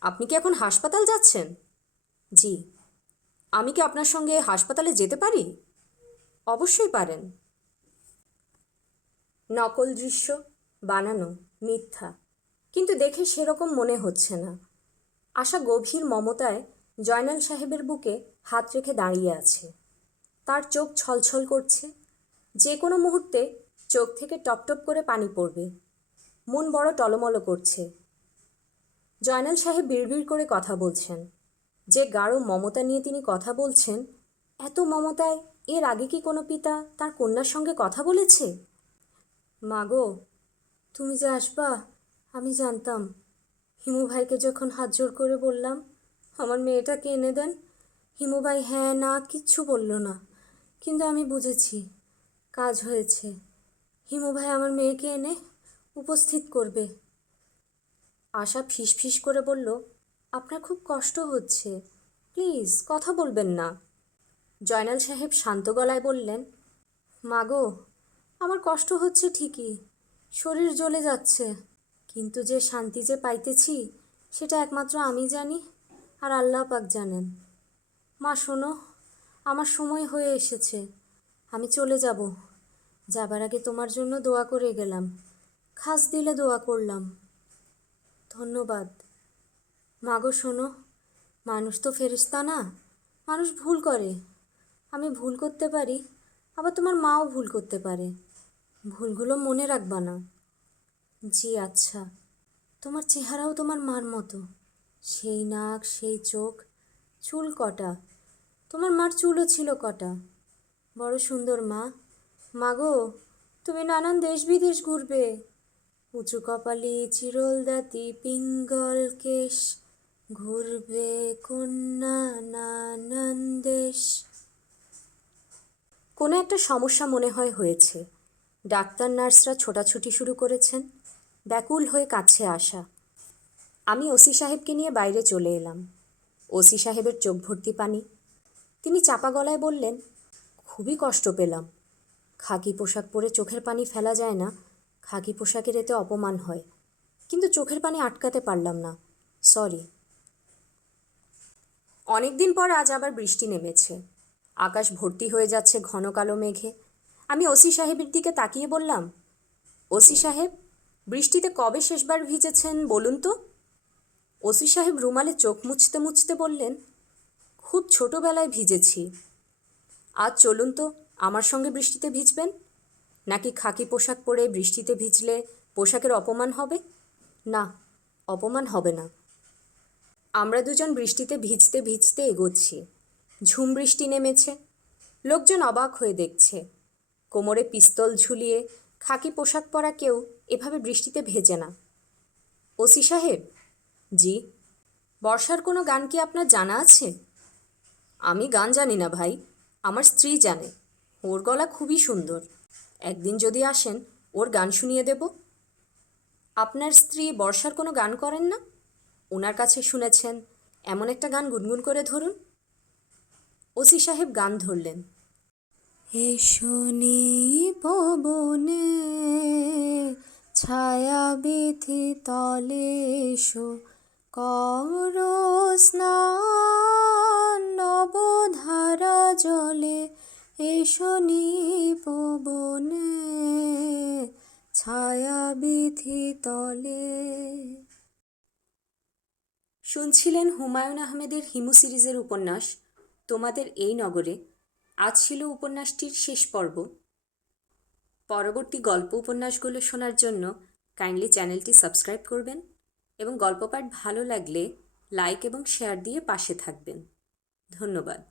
আপনি কি এখন হাসপাতাল যাচ্ছেন? জি। আমি কি আপনার সঙ্গে হাসপাতালে যেতে পারি? অবশ্যই পারেন। নকল দৃশ্য, বানানো, মিথ্যা, কিন্তু দেখে সেরকম মনে হচ্ছে না। আশা গভীর মমতায় জয়নাল সাহেবের বুকে হাত রেখে দাঁড়িয়ে আছে। তার চোখ ছলছল করছে। যে কোনো মুহূর্তে চোখ থেকে টপটপ করে পানি পড়বে। মন বড় টলমল করছে। জয়নাল সাহেব বিড়বিড় করে কথা বলছেন। যে গাঢ় মমতা নিয়ে তিনি কথা বলছেন, এত মমতায় এর আগে কি কোনো পিতা তার কন্যার সঙ্গে কথা বলেছে? মাগো, তুমি যে আসবা আমি জানতাম। হিমু ভাইকে যখন হাত জোর করে বললাম আমার মেয়েটাকে এনে দেন, হিমু ভাই হ্যাঁ না কিচ্ছু বলল না। কিন্তু আমি বুঝেছি কাজ হয়েছে। হিমু ভাই আমার মেয়েকে এনে উপস্থিত করবে। আশা ফিসফিস করে বলল, আপনার খুব কষ্ট হচ্ছে, প্লিজ কথা বলবেন না। জয়নাল সাহেব শান্ত গলায় বললেন, মাগো, আমার কষ্ট হচ্ছে ঠিকই, শরীর জ্বলে যাচ্ছে, কিন্তু যে শান্তি যে পাইতেছি সেটা একমাত্র আমি জানি আর আল্লাহ পাক জানেন। মা শোনো, আমার সময় হয়ে এসেছে, আমি চলে যাব। যাবার আগে তোমার জন্য দোয়া করে গেলাম, খাস দিলে দোয়া করলাম। ধন্যবাদ। মাগো শোনো, মানুষ তো ফেরেশতা না, মানুষ ভুল করে। আমি ভুল করতে পারি, আবার তোমার মাও ভুল করতে পারে, ভুলগুলো মনে রাখবা না। জি আচ্ছা। তোমার চেহারাও তোমার মার মতো, সেই নাক, সেই চোখ, চুল কটা, তোমার মার চুলও ছিল কটা। বড় সুন্দর মা। মাগো, তুমি নানান দেশ বিদেশ ঘুরবে, উঁচু কপালি, চিরল দাঁতি, পিঙ্গল কেশ, ঘুরবে কন্যা নানান দেশ। কোনো একটা সমস্যা মনে হয় হয়েছে। ডাক্তার নার্সরা ছোটাছুটি শুরু করেছেন, ব্যাকুল হয়ে কাছে আসা। আমি ওসি সাহেবকে নিয়ে বাইরে চলে এলাম। ওসি সাহেবের চোখ ভর্তি পানি। তিনি চাপা গলায় বললেন, খুবই কষ্ট পেলাম। খাকি পোশাক পরে চোখের পানি ফেলা যায় না, খাকি পোশাকের এতে অপমান হয়, কিন্তু চোখের পানি আটকাতে পারলাম না, সরি। অনেক দিন পর আজ আবার বৃষ্টি নেমেছে। আকাশ ভর্তি হয়ে যাচ্ছে ঘন কালো মেঘে। আমি ওসি সাহেবের দিকে তাকিয়ে বললাম, ওসি সাহেব, বৃষ্টিতে কবে শেষবার ভিজেছেন বলুন তো? ওসি সাহেব রুমালে চোখ মুছতে মুছতে বললেন, খুব ছোটোবেলায় ভিজেছি। আজ চলুন তো, আমার সঙ্গে বৃষ্টিতে ভিজবেন। নাকি খাকি পোশাক পরে বৃষ্টিতে ভিজলে পোশাকের অপমান হবে? না, অপমান হবে না। আমরা দুজন বৃষ্টিতে ভিজতে ভিজতে এগোচ্ছি। ঝুম বৃষ্টি নেমেছে। লোকজন অবাক হয়ে দেখছে। কোমরে পিস্তল ঝুলিয়ে খাকি পোশাক পরা কেউ এভাবে বৃষ্টিতে ভেজে না। ওসি সাহেব। জি। বর্ষার কোনো গান কি আপনার জানা আছে? আমি গান জানি না ভাই, আমার স্ত্রী জানে, ওর গলা খুবই সুন্দর। একদিন যদি আসেন, ওর গান শুনিয়ে দেব। আপনার স্ত্রী বর্ষার কোনো গান করেন না? ওনার কাছে শুনেছেন, এমন একটা গান গুনগুন করে ধরুন। ওসি সাহেব গান ধরলেন, এসো পবনে ছায়া বিথি তলে এসো, কর স্নান নবধারা জলে, এসো পবনে ছায়া বিথি তলে। শুনছিলেন হুমায়ুন আহমেদের হিমু সিরিজের উপন্যাস তোমাদের এই নগরে। আজ ছিল উপন্যাসটির শেষ পর্ব। পরবর্তী গল্প উপন্যাসগুলো শোনার জন্য কাইন্ডলি চ্যানেলটি সাবস্ক্রাইব করবেন এবং গল্প পাঠ ভালো লাগলে লাইক এবং শেয়ার দিয়ে পাশে থাকবেন। ধন্যবাদ।